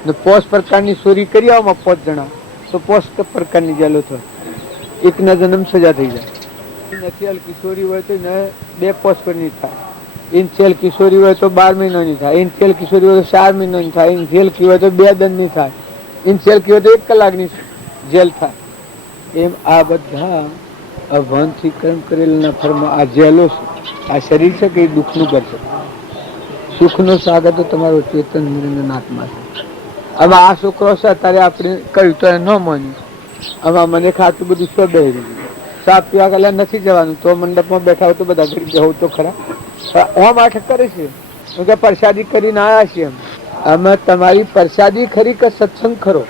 ને 5 પ્રકારની ચોરી કરી આવો 5 જણા તો 5 પ્રકારની જેલો થાય એકના જન્મ સજા થઈ જાય નથી કિશોરી હોય તો 2 પોસ્ટની થાય ઇન્સેલ કિશોરી હોય તો 12 મહિનાની થાય ઇન્સેલ કિશોરી હોય તો 4 મહિનાની થાય ઇન્સેલ કી હોય તો 2 દંડની થાય ઇન્સેલ કી હોય તો 1 કલાકની જેલ થાય એમ આ બધા અભાનથી કર્મ કરેલા ફરમાં આ જેલો છે આ શરીર છે કે દુઃખનું કરશે સુખનો સાગર તો તમારો ચેતન નિરંજન આત્મા છે હવે આ છોકરો છે અત્યારે આપણે કહ્યું તો ન માન્યું હવે મને ખાતું બધું શું બેહી સાપ પીવા ગયેલા નથી જવાનું તો મંડપમાં બેઠા હોય તો બધા ઘડી જવું તો ખરા ઓમ આઠ કરે છે કે પ્રસાદી કરીને આવ્યા છીએ અમે તમારી પ્રસાદી ખરી કે સત્સંગ ખરો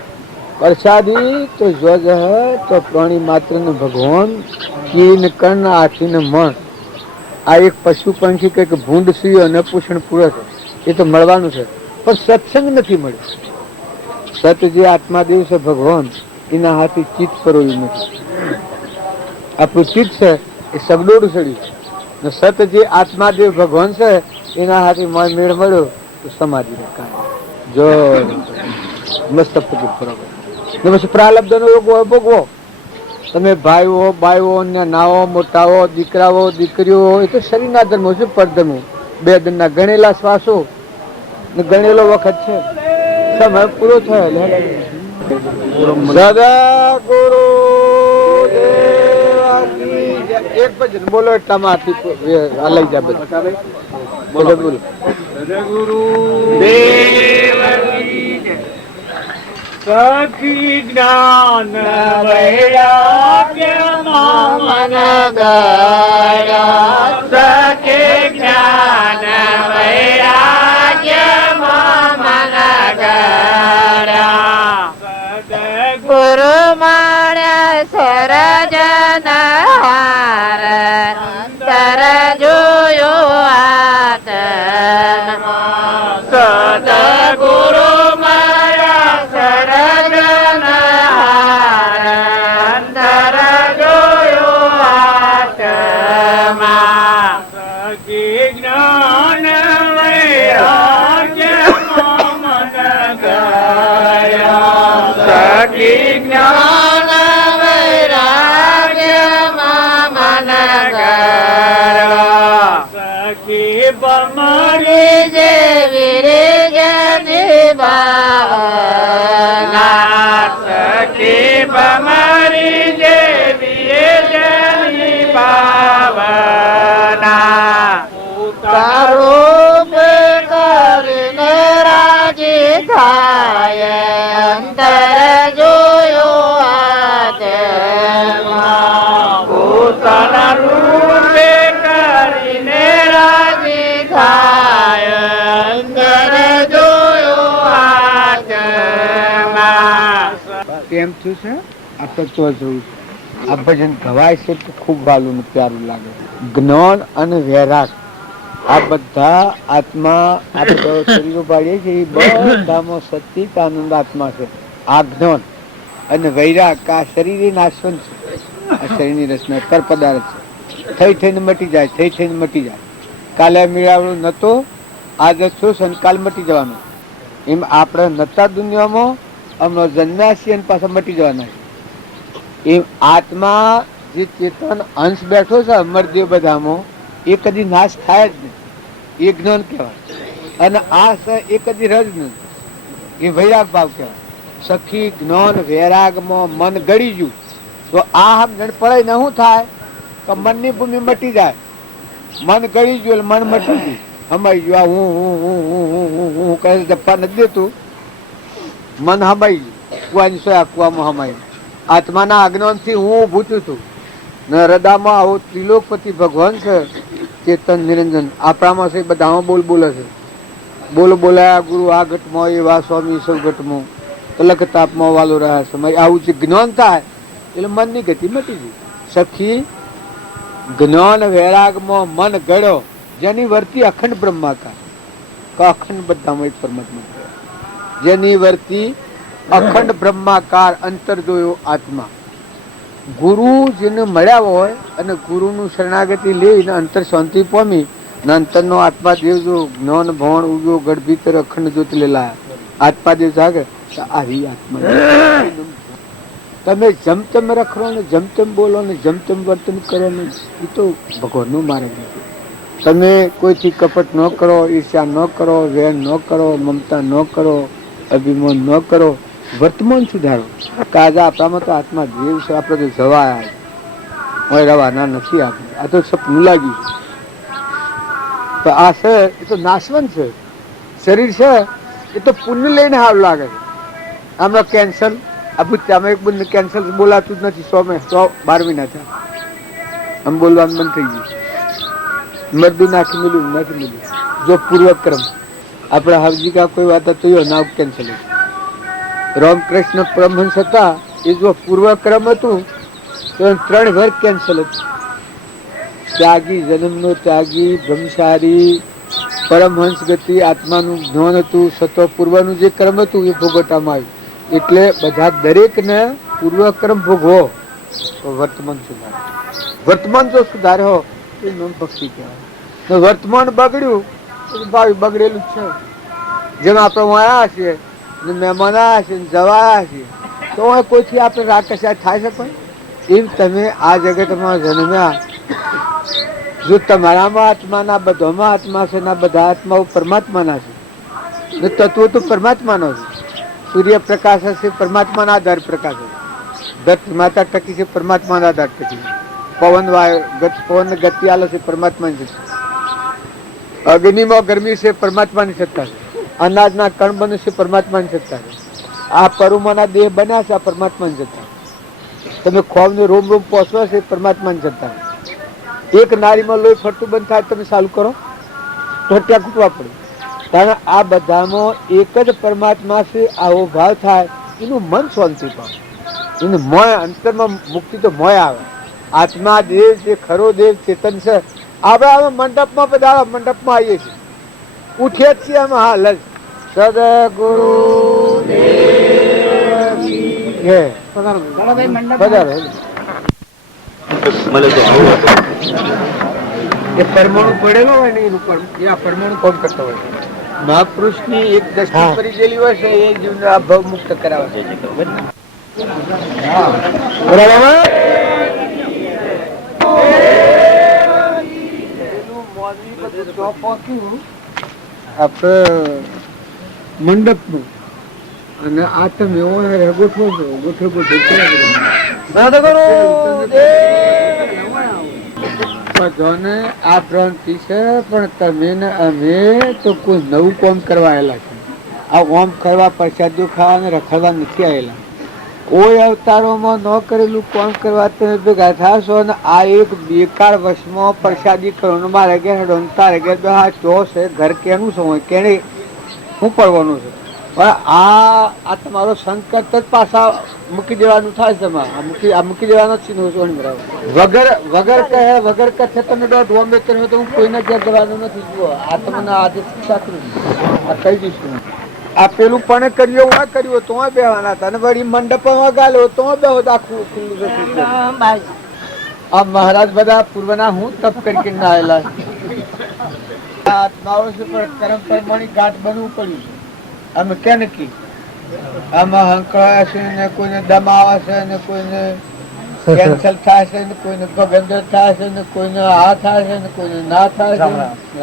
પ્રસાદી તો જો તો પ્રાણી માત્ર ને ભગવાન કીન કર્ણ હાથી ને મન આ એક પશુ પંખી કઈક ભૂંડ સિંહ અને પૂષણ પૂરક એ તો મળવાનું છે પણ સત્સંગ નથી મળ્યો સત જે આત્માદેવ છે ભગવાન એના હાથી ચિત્ત પરોયું નથી આપણું ચિત્ત છે એ સગડોળું સડ્યું ને સત જે આત્માદેવ ભગવાન છે એના હાથી મેળ મળ્યો તો સમાધિ રખાય જો મસ્ત બરોબર ને પછી પ્રાલબ્ધ નો યોગ હોય ભોગવો તમે ભાઈઓ બાઈઓ ને નાવો મોટાઓ દીકરાઓ દીકરીઓ એ તો શરીરના ધર્મો છે પરધર્મો 2 દિનના ગણેલા શ્વાસો ને ગણેલો વખત છે સમય પૂરો થયો સદા ગુરુ એક ભજન બોલો એટલામાં લઈ જા બધા બોલો બોલો ગુરુ સખી જ્ઞાન વૈરાગ્ય મન ગયા સખી જ્ઞાન વૈરાગ્ય મન ગયા ગુરુ માણ્યા સરજન હાર અંતર જોયો આત્મા સદગુરુ માયા સરજન હાર અંતર જોયો આત્મા સખી જ્ઞાન વૈરાગ્ય મન ગયા સખી જ્ઞાન વૈરાગ્ય મન ગયા સખી બમરી જેવી રે જની ભાવના સખી બમરી જેવી જની ભાવના તારૂપ કરીને રાજી થાય અંતર જોયો આત્મા પોતાના રૂપે કરીને રાજી થાય અંતર જોયો કેમ થયું છે આ તો જોયું આ ભજન ગવાય છે તો ખૂબ વાલું ને પ્યારું લાગે. જ્ઞાન અને વૈરાગ આ બધા આત્મા આપણે શરીરો પાડીએ છીએ બધામાં સચિત આનંદ આત્મા છે. આ જ્ઞાન અને વૈરાગ આ શરીર નાશવંત છે. આ શરીરની રચના કર પદાર્થ છે. થઈ થઈને મટી જાય, થઈ થઈને મટી જાય. કાલે મેળાવડું નતો આજે શું સંકાલ મટી જવાનો. એમ આપણે નતા દુનિયામાં હમણાં જન્મ્યા છીએ અને પાછા મટી જવાના. એમ આત્મા જે ચેતન અંશ બેઠો છે અમરદેવ બધામાં એ કદી નાશ થાય જ નહીં. એ જ્ઞાન કહેવાય. અને આ છે એ કદી રજ નહીં. એ વૈરાગ ભાવ કહેવાય. સખી જ્ઞાન વૈરાગમાં મન ગળી ગયું તો આ સમજણ પડે ને શું થાય કે મનની ભૂમિ મટી જાય. મન ગળી ગયું એટલે મન મટી ગયું. હમાઈ ગયું. આ હું કહે જપ્પા નથી દેતું. મન હમાઈ ગયું. કુવાની સોયા કુવામાં હમાઈ. આત્માના અજ્ઞાનથી હું ઊભું છું ને હૃદયમાં આવો ત્રિલોકપતિ ભગવાન છે ચેતન નિરંજન આપણામાં છે. બધામાં બોલ બોલે છે. બોલ બોલાયા ગુરુ આ ઘટમાં એવા સ્વામી સૌ ઘટમાં કલક તાપમાં વાલો રહ્યા છે. આવું જે જ્ઞાન થાય એટલે મનની ગતિ મટી ગઈ. સખી જ્ઞાન વૈરાગમાં મન ગળ્યો જેની વર્તી અખંડ બ્રહ્માકાર અખંડ બધામાં એક પરમાત્મા જેની વર્તી અખંડ બ્રહ્માકાર અંતર જોયો આત્મા. ગુરુ જેને મળ્યા હોય અને ગુરુનું શરણાગતિ લઈને અંતર શાંતિ પામી ને અંતરનો આત્મા દેવ જો જ્ઞાન ભણ ઉગ્યો ગઢ ભીતર અખંડ જ્યોત લેલા આત્મા દેવ જાગે તો આવી આત્મા. તમે જમ તેમ રખડો ને જમ તેમ બોલો ને જમ તેમ વર્તન કરો ને એ તો ભગવાનનું માર્ગ. તમે કોઈથી કપટ ન કરો, ઈર્ષ્યા ન કરો, વેર ન કરો, મમતા ન કરો, અભિમાન ન કરો. વર્તમાન સુધારો. કાજા આપણામાં તો આત્મા દેવ છે. આપણે તો જવા રવાના નથી. આપણે આ તો સપનું લાગ્યું છે. તો આ છે એ તો નાશવંત છે. શરીર છે એ તો પુણ્ય લઈને સારું લાગે છે. આમનો કેન્સર આ ભૂતમાં એક બંને કેન્સર બોલાતું જ નથી. 112 મહિના થયા આમ બોલવાનું બંધ થઈ ગયું. મરદું નાખી મળ્યું નથી મળ્યું. જો પૂર્વક્રમ આપણા હાવજી કા કોઈ વાત તો નાવ કેન્સલ હતું. રામકૃષ્ણ પરમહંસ હતા એ જો પૂર્વક્રમ હતું તો 3 વર્ષ કેન્સલ હતું. ત્યાગી જન્મનો ત્યાગી બ્રહ્મચારી પરમહંસ ગતિ આત્માનું જ્ઞાન હતું. સતો પૂર્વનું જે કર્મ હતું એ ભોગવટામાં આવ્યું. એટલે બધા દરેકને પૂર્વક્રમ ભોગવો તો વર્તમાન સુધારે. વર્તમાન જો સુધાર્યો એ નોન ભક્તિ કહેવાય. વર્તમાન બગડ્યું તો ભાવી બગડેલું છે. જેમ આપણે આવ્યા છીએ ને મહેમાન આવ્યા છે જવા આવ્યા છીએ તો કોઈથી આપણે રાગ કશા થાય છે. પણ એમ તમે આ જગતમાં જન્મ્યા જો તમારામાં આત્માના બધામાં આત્મા છે ને બધા આત્માઓ પરમાત્માના છે ને તત્વો તો પરમાત્માનો છે. સૂર્યપ્રકાશ હશે પરમાત્માના આધાર પ્રકાશ હશે. ધરતી માતા ટકી છે પરમાત્માના આધાર ટકી. પવન પવન ગતિ આલે છે પરમાત્માની સત્તા. અગ્નિમાં ગરમી છે પરમાત્માની સત્તા છે. અનાજના કણ બને છે પરમાત્માની સત્તા છે. આ પરુમાના દેહ બન્યા છે આ પરમાત્માની સત્તા. તમે ખોવને રોમ રોમ પહોંચવા છે પરમાત્માની સત્તા. એક નારીમાં લોહી ફરતું બંધ થાય તમે ચાલુ કરો તો ત્યાં કૂટવા પડે. કારણ આ બધામાં એક જ પરમાત્મા છે. આવો ભાવ થાય એનું મન શાંતિ પામે. એનું મોય અંતરમાં મુક્તિ તો મોય આવે. આત્મા દેવ જે ખરો દેવ ચેતન છે. આપણે મંડપમાં બધા મંડપમાં આવીએ છીએ ઉઠીએ જ છીએ અમે. હા લજ સદગુરુ પરમાણુ પડેલો હોય ને એનું એ આ પરમાણુ કોમ કરતો હોય. મહાપુરુષ ની એક દ્રષ્ટિ કરી ગયેલી હોય છે એ જીવન આ ભવ મુક્ત કરાવે છે. આપડે મંડપ નું અને આ તમે ગોઠવો છો બધાને આ ભ્રાંતિ છે. પણ તમે ને અમે તો કોઈ નવું કામ કરવા આવેલા છે. આ ઓમ કરવા પ્રસાદીઓ ખાવા અને રખડવા નથી આવેલા. કોઈ અવતારોમાં ન કરેલું કામ કરવા તમે ભેગા થશો અને આ એક બેકાર વર્ષમાં પ્રસાદી કરવાનો મારે ઘેર તારે ઘેર ચો છે ઘર કેનું છે કેને શું પડવાનું છે આ તમારો સંકટ જ પાછા મૂકી દેવાનું થાય છે એમાં. આ મૂકી દેવાનો જ છે. વગર કહે વગર કથે તમે ઢોમ બેતર હોય તો હું કોઈને ઘેર જવાનું નથી. જુઓ આ તમને આજે શીખાતું આ કહી દઈશું. આ પેલું પણ કર્યું આ કર્યું તો બેવાના હતા ને વળી મંડપમાં ગાલ્યો તો બેહો આખું ખુલ્લું છે. આ મહારાજ બધા પૂર્વના હું તપ કરી ના આવેલા આત્માઓ છે પણ કર્મ પ્રમાણે ગાંઠ બનવું પડ્યું છે. અમે કે નક્કી આમાં હંકળાય છે ને કોઈને દમ આવે છે ને કોઈને કેન્સલ થાય છે ને કોઈને ભગંદર થાય છે ને કોઈને આ થાય છે ને કોઈને ના થાય છે.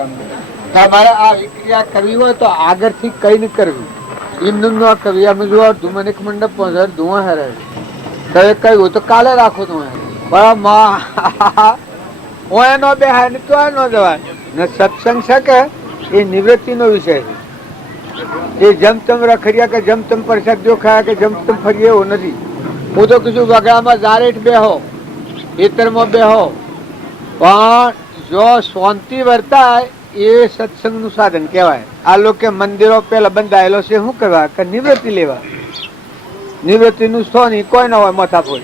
તમારે આ વિક્રિયા કરવી હોય તો આગળથી કઈ ન કરવી. એમનું ન કરવી. અમે જો ધુમનિક મંડપ પહોંચે ધુઆ હેરે તો કઈ હોય તો કાલે રાખો ધુઆ પણ નો બેહાય ને તો ન જવાય ને. સત્સંગ છે કે એ નિવૃત્તિ નો વિષય છે. એ જમતમ રખડિયા કે જમતમ પ્રસાદ જો ખાયા કે જમતમ ફરીએ એવું નથી. હું તો કીધું વગડામાં જારેઠ બેહો ખેતરમાં બેહો પણ જો શાંતિ વર્તાય એ સત્સંગ નું સાધન કહેવાય. આ લોકો મંદિરો પેલા બંધાયેલો છે શું કરવા કે નિવૃત્તિ લેવા. નિવૃત્તિ નું સ્થો નહીં કોઈ ના હોય માથાફોડ.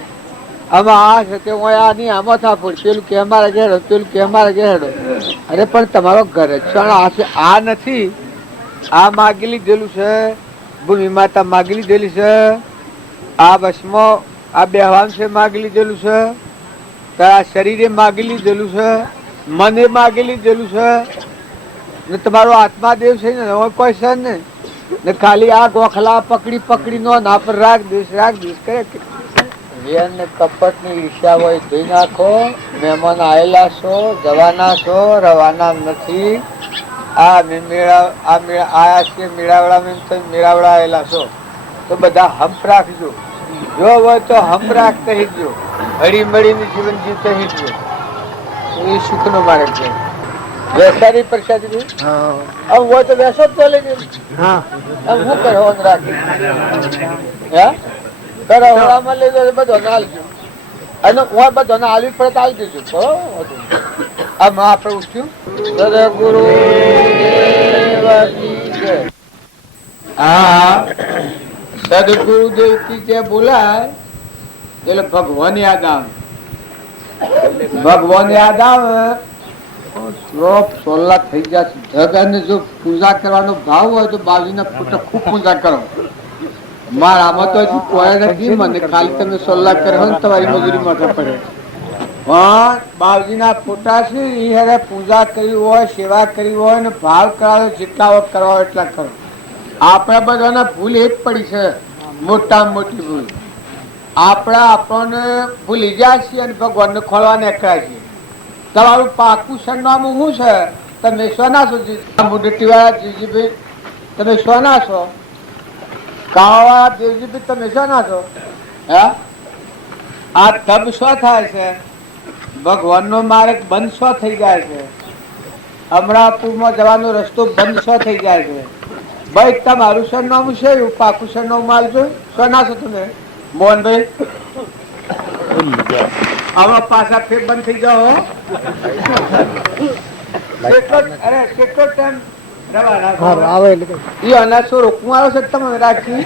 આમાં આ છે કે હું આ નહીં આ માથાફોડ પેલું કે અમારે ઘેડો પેલું કે અમારે ઘેડો. અરે પણ તમારો ઘર જ આ છે આ નથી. આ માગી લીધેલું છે. ભૂમિ માતા માગી લીધેલી છે. આ વસમાં આ બેહવાન છે માગી લીધેલું છે. તારા શરીરે માગી લીધેલું છે. મને માગી લીધેલું છે ને તમારો આત્મા દેવ છે ને કોઈ છે ને ખાલી આ ગોખલા પકડી પકડી નો ના પર રાખ દઈશ કરે. કપટ ની ઈર્ષા હોય ધોઈ નાખો. મહેમાન આવેલા છો જવાના છો રવાના નથી. આયા છે મેળાવડા આવેલા છો તો બધા હંપ રાખજો. જો હોય તો હંપ રાખતા હીજો. હળી મળીને જીવન જીવતા હીજો. એ સુખ નો માર્ગ છે. વેસારી પ્રસાદ હોય તો વેસો જ ચાલે ને. શું કરો રાખી કરોમાં લઈ જાય બધો ના આલજો. અને હું બધો ના આલવી પડે તો આવી દેજો. આમાં આપણે ઉઠ્યું સદગુરુ સદગુરુદેવ કી જે બોલાય એટલે ભગવાન યાદ આવે. ભગવાન યાદ આવે સોલા થઈ જશે. જો પૂજા કરવાનો ભાવ હોય તો બાજુના ફૂટે ખૂબ પૂજા કરો. મારામાં તો હજુ કોઈ નથી. મને ખાલી તમે સોલા કરો ને તમારી મજૂરી માટે પડે. પણ બાવજીના ફોટા છે એ પૂજા કરી હોય સેવા કરી હોય ને ભાવ કરાવે જેટલા વખત કરવા એટલા કરો. આપણા બધાને ભૂલ એ જ પડી છે. મોટામાં મોટી ભૂલ આપણને ભૂલી જાય છે અને ભગવાનને ખોલવા નીકળ્યા છે. તમારું પાકું સરનામું શું છે? તમે સોના છો મુડટીવાળા જીજીભાઈ તમે સોના છો. કાળાવાળા દેવજીભાઈ તમે સોના છો. હે આ તબ શું થાય છે? ભગવાન નો માર્ગ બંધ શો થઈ જાય છે. અમરાપુરમાં જવાનો રસ્તો બંધ શો થઈ જાય છે. ભાઈ તમારું સરનામું છે એવું પાકું સરનામું માલજો. શું ના છો તમે મોહનભાઈ? આવા પાછા ફેર બંધ થઈ જાઓ. કેટલો ટાઈમ રોકવું આવ્યો છે તમે રાખી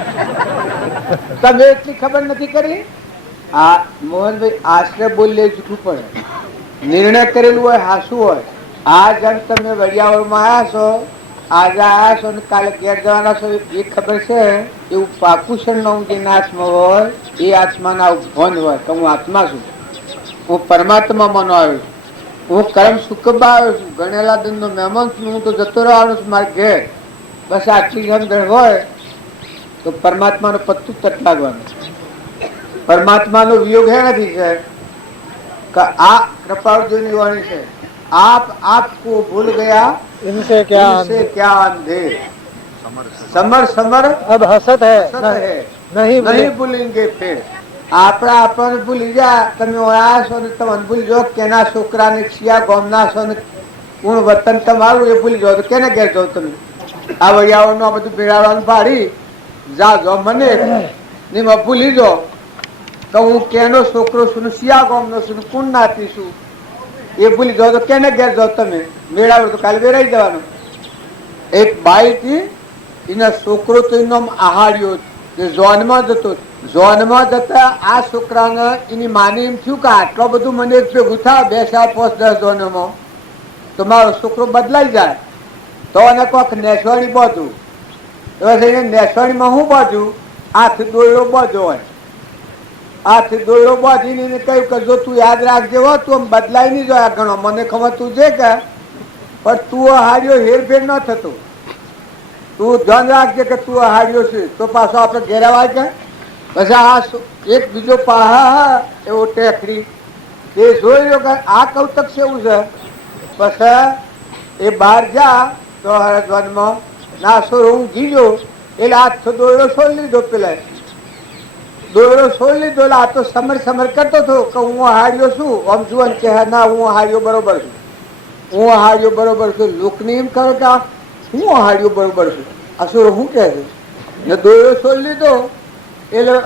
તમે એટલી ખબર નથી કરી. આ મોહનભાઈ આશ્રય બોલીએ જૂઠું પડે. નિર્ણય કરેલું હોય હાસું હોય. આ જણ તમે વડિયાવળમાં આવ્યા છો આજે આવ્યા છો ને કાલે ઘેર જવાના છો એ ખબર છે. એવું પાકું સરનામું જે આત્મા હોય એ આત્માના ભોન હોય કે હું આત્મા છું. હું પરમાત્મા માનો આવ્યો છું. હું કર્મ સુખબા આવ્યો છું. ગણેલા દિન નો મહેમાન છું. હું તો જતો રહેવાનો છું મારે ઘેર. બસ આટલી અંદર હોય તો પરમાત્માનું પત્તું તટ લાગવાનું. પરમાત્મા નો વિયોગ હે નથી છે કે આ કૃપાળુની વાણી છે. आपको भूल गया इनसे क्या अंधेर समर समर अब हसत है नहीं भूलेंगे फिर. આપણા આપણને ભૂલી જા. તમે ઓળા છો ને તમે ભૂલી જાઓ કેના છોકરાને શિયા ગોમના છો ને કોણ વતન તમારું એ ભૂલી જાઓ તો કેને ઘેર જાઓ તમે? આ વડિયાઓનું આ બધું ભેળાવાનું પાડી જાજો મને ને ભૂલી જાઓ તો હું કેનો છોકરો છું શિયા ગોમનો છું કોણ નાતી છું એ ભૂલી જાઓ તો કેને ઘેર જાઓ તમે? મેળાવડો તો કાલે વેરાઈ જવાનું. એક બાઈ થી એના છોકરો તો એનો આહાર્યો ઝોનમાં જતો. ઝોનમાં જતા આ છોકરાને એની માને એમ થયું કે આટલો બધું મને એક ભેગું થાય 2, 4, 5, 10 ઝોનમાં તો મારો છોકરો બદલાઈ જાય. તો એને કોઈક નેસવાણી બાંધું. એને નેસવાણીમાં શું બાંધ્યું? હાથ દોયડો બાંધ્યો હોય. હાથ દોયડો બાંધીને એને કહ્યું કે જો તું યાદ રાખજે હો, તું આમ બદલાઈ નહીં જોયા ઘણો, મને ખબર તું છે કે પણ તું હાર્યો હેરફેર ન થતો. તું ધ્યાન રાખજે કે તું હાર્યો છે. તો પાછો આપણે ઘેરાવાય કે પછી આ એક બીજો પાહા એવો ટેકરી એ જોઈ રહ્યો કે આ કૌતક છે એવું છે. પછી એ બહાર જા તો હરદ્વારમાં નાસો હું ગીજો એટલે હાથ દોયડો છોડી લીધો. પેલા દોયડો છોડી લીધો એટલે આ તો સમર સમર કરતો હતો કે હું હાર્યો છું. આમ જુઓ કે ના હું હાર્યો બરોબર છું, હું હાર્યો બરોબર છું. લોકને એમ કહે કે હું હાર્યો બરોબર છું. અસુરો શું કહે છે? ને દોયડો છોડી લીધો એટલે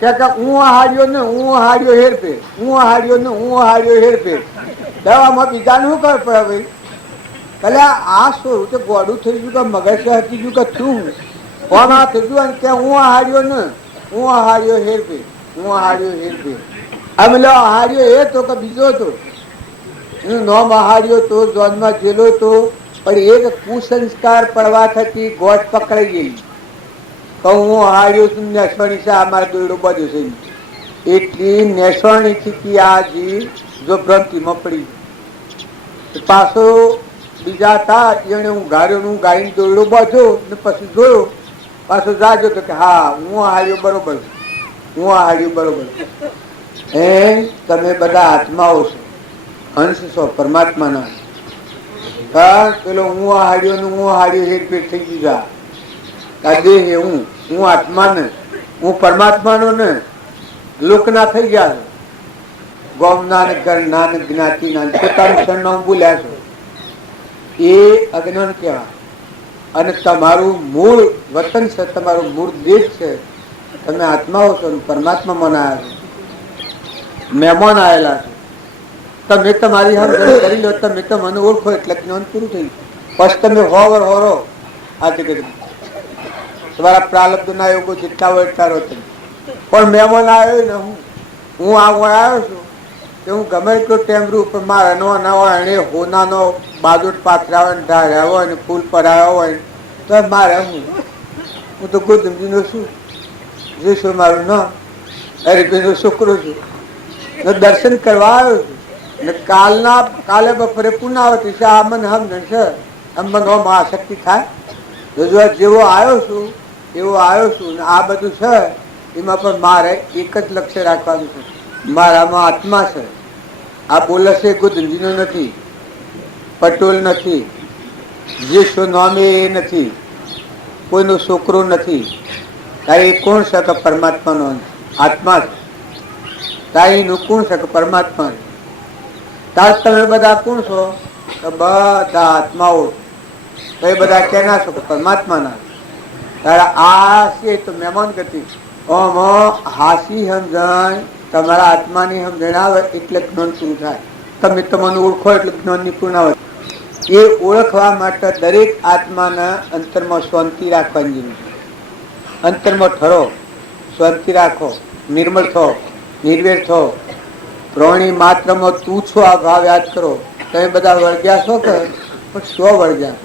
કે હું હાર્યો ને હું હાર્યો હેરફેર, હું હાર્યો ને હું હાર્યો હેરફેર. દવામાં બીજાને શું ખબર પડે ભાઈ? એટલે આ શું તો ગોડું થઈ ગયું કે મગજ હટી ગયું કે શું કોણ આ થઈ ગયું કે હું હાર્યો ને હું હાર્યો હેરફેર, હું હાર્યો હેરફેર. આમ લો હાર્યો એ તો કે બીજો હતો એનું નામ હાર્યો તો જોનમાં જેલો તો પણ એક કુસંસ્કાર પડવા થકી ગોટ પકડાઈ ગઈ. હું હાર્યો છું નેસવાણી છે અમારે દોયડો બાજુ છે એટલી નેસવાણી થી આ જી જો ભ્રાંતિમાં પડી. પાછો બીજા હતા એને હું ગાર્યો, હું ગાઈને દોયડો બાંધ્યો ને પછી જોયો પાછો જાજો તો કે હા હું હાર્યો બરોબર, હું હાર્યો બરોબર. તમે બધા આત્માઓ છો, હંસ છો પરમાત્માના. પેલો હું હાર્યો ને હું હાર્યો હેરફેર થઈ ગયું. આ દેહ હું આત્મા ને હું પરમાત્માનો ને લોકના થઈ ગયા છો. ગોમના ને ગણના ને જ્ઞાતિના પોતાનું સરનામ બોલ્યા છો એ અજ્ઞાન કહેવાય. અને તમારું મૂળ વતન છે, તમારું મૂળ દેશ છે. તમે આત્માઓ છો, પરમાત્મામાં આવ્યા છો, મહેમાન આવેલા છો. તમે તમારી સમજણ કરી લો, તમે તમને ઓળખો એટલે જ્ઞાન પૂરું થઈ ગયું. પછી તમે હોવર હોરો આ જગત તમારા પ્રાલબ્ધ ના યોગો જેટલા હોય તારો તમે પણ મહેમાન આવ્યો ને હું આવ્યો છું કે હું ગમે એટલો ટેમરું ઉપર મારા નો ના હોય એને હોનાનો બાજોટ પાથરા હોય ને ઢાળ્યા હોય ને ફૂલ પરાયો હોય તો મારે હું તો ગોદમજીનો છું, જે છું મારું નામ હરિભાઈનો છોકરો છું ને દર્શન કરવા આવ્યો છું. ને કાલે બપોરે પુનાવતી છે. આ મને સમજણ છે, આમ મને આસક્તિ થાય જેવો આવ્યો છું એવો આવ્યો છું. આ બધું છે એમાં પણ મારે એક જ લક્ષ્ય રાખવાનું છે, મારામાં આત્મા છે. આ બોલે છે ગોદમજીનો નથી, પટોલ નથી, જે શું નામે એ નથી, કોઈનો છોકરો નથી. તારે એ કોણ છે કે પરમાત્માનો આત્મા છે. તારે એનું કોણ છે કે પરમાત્મા. તાર તમે બધા કોણ છો? તો બધા આત્માઓ. તો એ બધા કેના છો? પરમાત્માના. તારા આ છે તો મહેમાન ગતિ. હાસી સમજણ તમારા આત્માની સમજણ આવે એટલે જ્ઞાન પૂરું થાય. તમે તમને ઓળખો એટલે જ્ઞાનની પૂર્ણાવત. એ ઓળખવા માટે દરેક આત્માના અંતરમાં શાંતિ રાખવાની જરૂર છે. અંતરમાં ઠરો, શાંતિ રાખો, નિર્મળ થો, નિર્વેર થો. પ્રાણી માત્રમાં તું છો આ ભાવ યાદ કરો. તમે બધા વળગ્યા છો કે પણ શો વળગ્યા?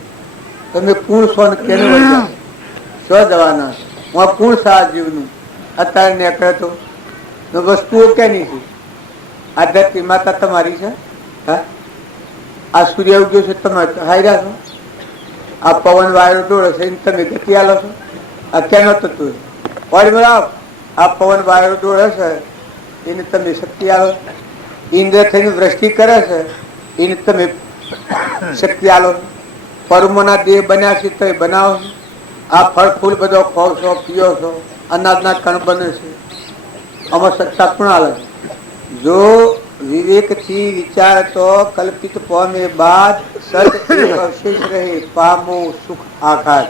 તમે કોણ છો ને કેને વળગ્યા? શો જવાના? હું કોણ સા જીવનું અત્યારે નીકળે તો વસ્તુઓ કેની છે? આ ધરતી માતા તમારી છે. હા, આ સૂર્ય ઉગ્યો છે તમે હાર્યા છો. આ પવન વાયરો ડોળે છે તમે ગતિ આલો છો. આ કેનો તત્વ વાળી બરાબર. આ પવન વાયરો ડોળે છે એને તમે શક્તિ આલો. ઇન્દ્ર થઈને વૃષ્ટિ કરે છે એને તમે શક્તિ આલો. પરમોના દેહ બન્યા છે તો એ બનાવો. આ ફળ ફૂલ બધો ખાવ છો, પીઓ છો, અનાજના કણ બને છે. આમાં સત્તા કોણ આલે? જો વિવેકથી વિચાર તો કલ્પિત પામે બાદ સત અવશેષ રહે પામો સુખ આઘાત.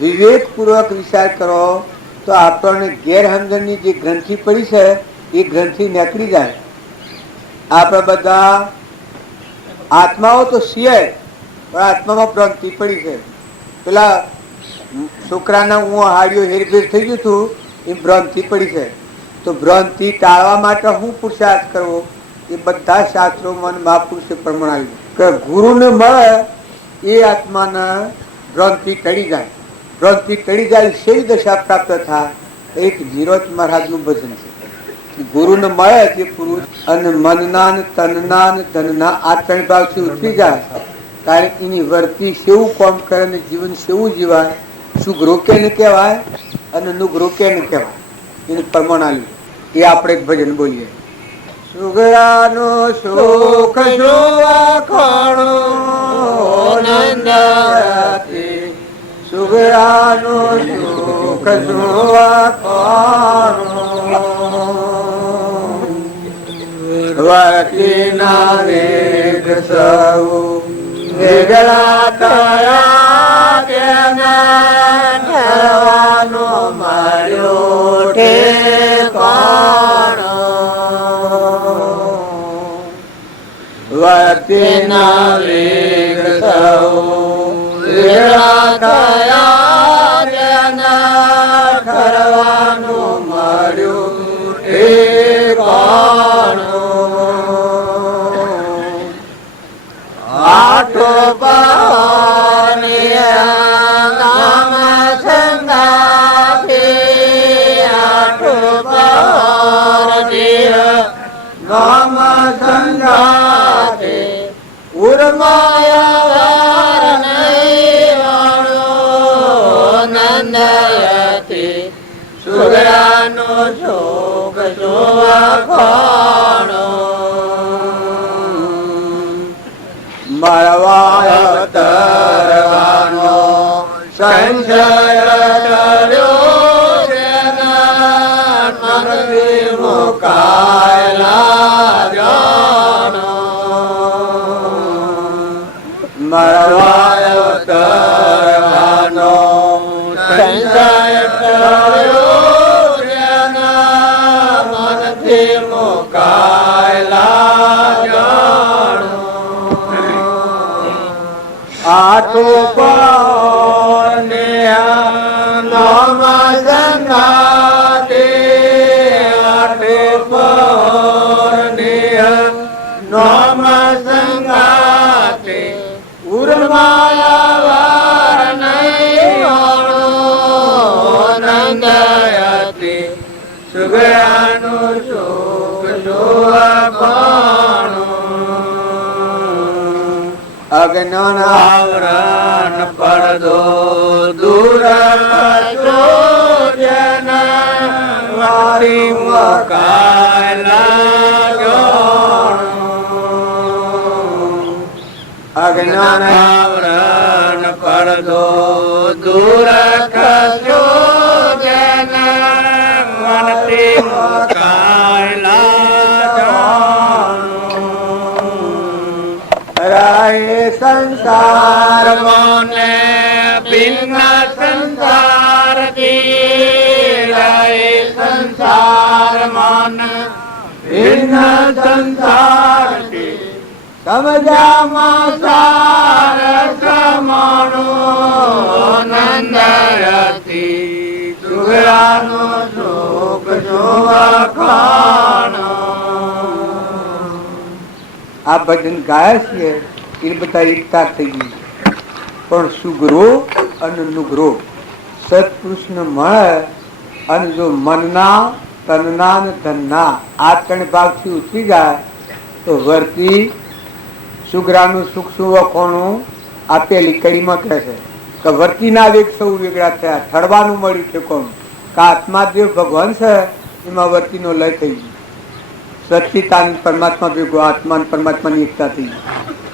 વિવેક પૂર્વક વિચાર કરો તો આપણને ગેરહમજણની જે ગ્રંથિ પડી છે એ ગ્રંથિ નીકળી જાય. આપણે બધા આત્માઓ તો છીએ પણ આત્મામાં ભ્રાંતિ પડી છે. પેલા છોકરાના હું હાડીઓ હેરફેર થઈ ગયું હતું, એ ભ્રાંતિ પડી છે. તો ભ્રાંતિ ટાળવા માટે હું પુરુષાર્થ કરવો, એ બધા શાસ્ત્રો મને મહાપુરુષે પ્રમાણ્યું કે ગુરુને મળે એ આત્માના ભ્રાંતિ ટળી જાય. ભ્રાંતિ ટળી જાય સેવી દશા પ્રાપ્ત થાય. એક ધીરજ મહારાજનું ભજન છે. ગુરુને મળે તે પુરુષ અને મનના ને તનના ને ધનના આ ત્રણ ભાગથી ઉતરી જાય ત્યારે એની વર્તી સેવું કામ કરે ને જીવન સેવું જીવાય. સુખ રોકે ને કહેવાય અને નુખ રોકે ને કહેવાય. એને પ્રમાણ આવ્યું. એ આપણે એક ભજન બોલીએ. સુગરાનો સુખ જોવા ખાણો નંદતી, સુગરાનો સુખ જોવા ખાણો વર્તીના વેગ સૌ વેગળા થયા તેના થવાનો માર્યો ઠેકાણો વર્તીના વેગ સૌ વેગળા થયા તેના થવાનો માર્યો ઠેકાણો આઠો પાનિયા નામ સંગાતે, આઠો પાનિયા નામ સંગાતે, ઉર્માયા વારણૈયાણો નંદયતે, સુગરાનો શોક જોવા ખાણો મળવાયો તરવાનો સંશય કર્યો તેના મનથી મુકાયેલા જાણો મળવાયો તરવાનો સંશય કર્યો તેના મનથી મુકાયેલા જાણો આઠો પાનિયા નામ સંગાતે, આઠો પાનિયા નામ સંગાતે, ઉર્માયા વારણૈયાણો નંદયતે, સુગરાનો શોક જોવા ખાણો અજ્ઞાન આવરણ પડદો દૂર કરજો જન વારી મુકાયેલા જાણો અજ્ઞાન આવરણ પડદો દૂર કરજો જન મનથી મુકાયેલા જાણો રાય સંસાર મોને ભિન્ન સંસાર દી, રાય સંસાર મોન ભિન્ન સંસાર દી, સમજામાં સાર સમાણો નંદયતી, સુગરાનો શોક જોવા ખાણો. આ ભજન ગાય છે એ બધા એકતા થઈ ગઈ. પણ સુગરો અને નુગરો સત્પુરુષને મળે અને જો મનના તનના ને ધનના આ ત્રણ ભાગથી ઉતરી જાય તો વર્તી સુગરાનું સુખ સુવખોણું આપેલી કડીમાં કહે છે કે વર્તીના વેગ સૌ વેગળા થયા. ઠરવાનું મળ્યું છે કોણ કે આત્માદેવ ભગવાન છે એમાં વર્તીનો લય થઈ ગયો. સચિતાન પરમાત્મા ભેગો આત્મા પરમાત્માની એકતા થઈ.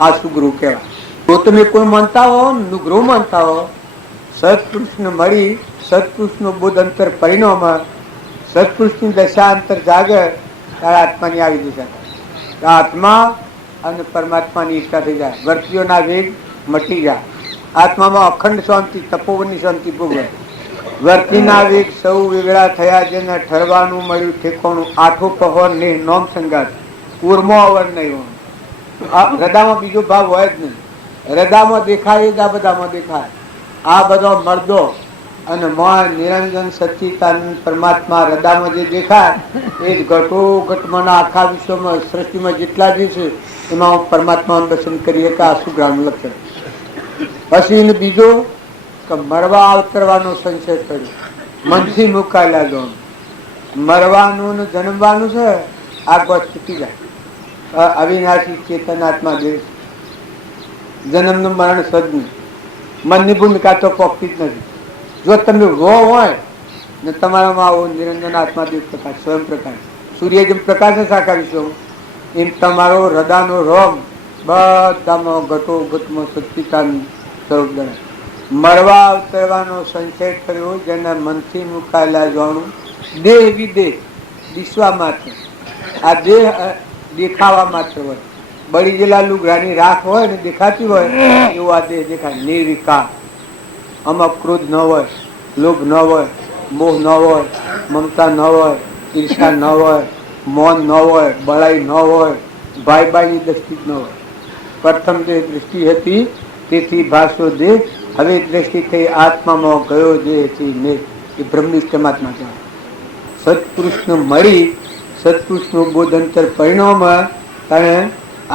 આ સુગૃહ કહેવાય. જો તમે કોઈ માનતા હો નુગૃહ માનતા હો, સત્પુરુષને મળી સત્પુરુષનો બોધ અંતર પરિણામ સત્પુરુષની દશા અંતર જાગે ત્યારે આત્માની આવી દિશા થાય. આત્મા અને પરમાત્માની એકતા થઈ જાય. વર્તીઓના વેગ મટી જાય. આત્મામાં અખંડ શાંતિ તપોવનની શાંતિ ભોગવે. વર્તીના વેગ સૌ વેગળા થયા જેને ઠરવાનું મળ્યું ઠેકાણું. આઠો પહોર ને નોમ સંગાત કુરમો અવર નહીં હોય. આ હૃદયમાં બીજો ભાવ હોય જ નહીં. હૃદયમાં દેખાય જ આ બધામાં દેખાય. આ બધા મર્દો અને મન નિરંજન સચ્ચિદાનંદ પરમાત્મા હૃદયમાં જે દેખાય એ જ ઘટો ઘટમાંના આખા વિશ્વમાં સૃષ્ટિમાં જેટલા જે છે એમાં હું પરમાત્માનું દર્શન કરીએ કે આ શું ગ્રામનું લક્ષણ. પછી એને બીજો કે મરવા અવતરવાનો સંશય કર્યો, મનથી મુકાયેલા જોવાનું. મરવાનું ને જન્મવાનું છે આ ગોત છૂટી જાય. અવિનાશી ચેતનાત્મા દેહ, જન્મનું મરણ સદનું, મનની ભૂમિકા તો પોખતી જ નથી. જો તમે વો હોય ને તમારામાં આવો નિરંજન આત્માદેવ પ્રકાશ, સ્વયં પ્રકાશ, સૂર્ય જેમ પ્રકાશ છે આખા વિશ્વમાં, એમ તમારો હૃદયનો રોમ બધામાં ઘટો ઘટમાં સચ્ચિદાનંદ સ્વરૂપ ગણાય. મરવા અવતરવાનો સંશય કર્યો જેના મનથી મુકાયેલા જાણું. દેહ વિદેહ દિશવા માત્ર, આ દેહ દેખાવા માત્ર હોય. બળી ગયેલા લુગડાની રાખ હોય ને દેખાતી હોય એવું આ દેહ દેખાય. નિર્વિકાર, આમાં ક્રોધ ન હોય, લોભ ન હોય, મોહ ન હોય, મમતા ન હોય, ઈર્ષા ન હોય, મૌન ન હોય, બળાઈ ન હોય, ભાઈ ભાઈની દ્રષ્ટિ જ ન હોય. પ્રથમ જે દૃષ્ટિ હતી તેથી ભાષો દેહ, હવે દ્રષ્ટિ થઈ આત્મામાં ગયો જે હતી મેં, એ બ્રહ્મિષ્ઠ પરમાત્મા કહેવાય. સત્પુરુષને મળી સત્પુરુષનું બોધંતર પરિણામ અને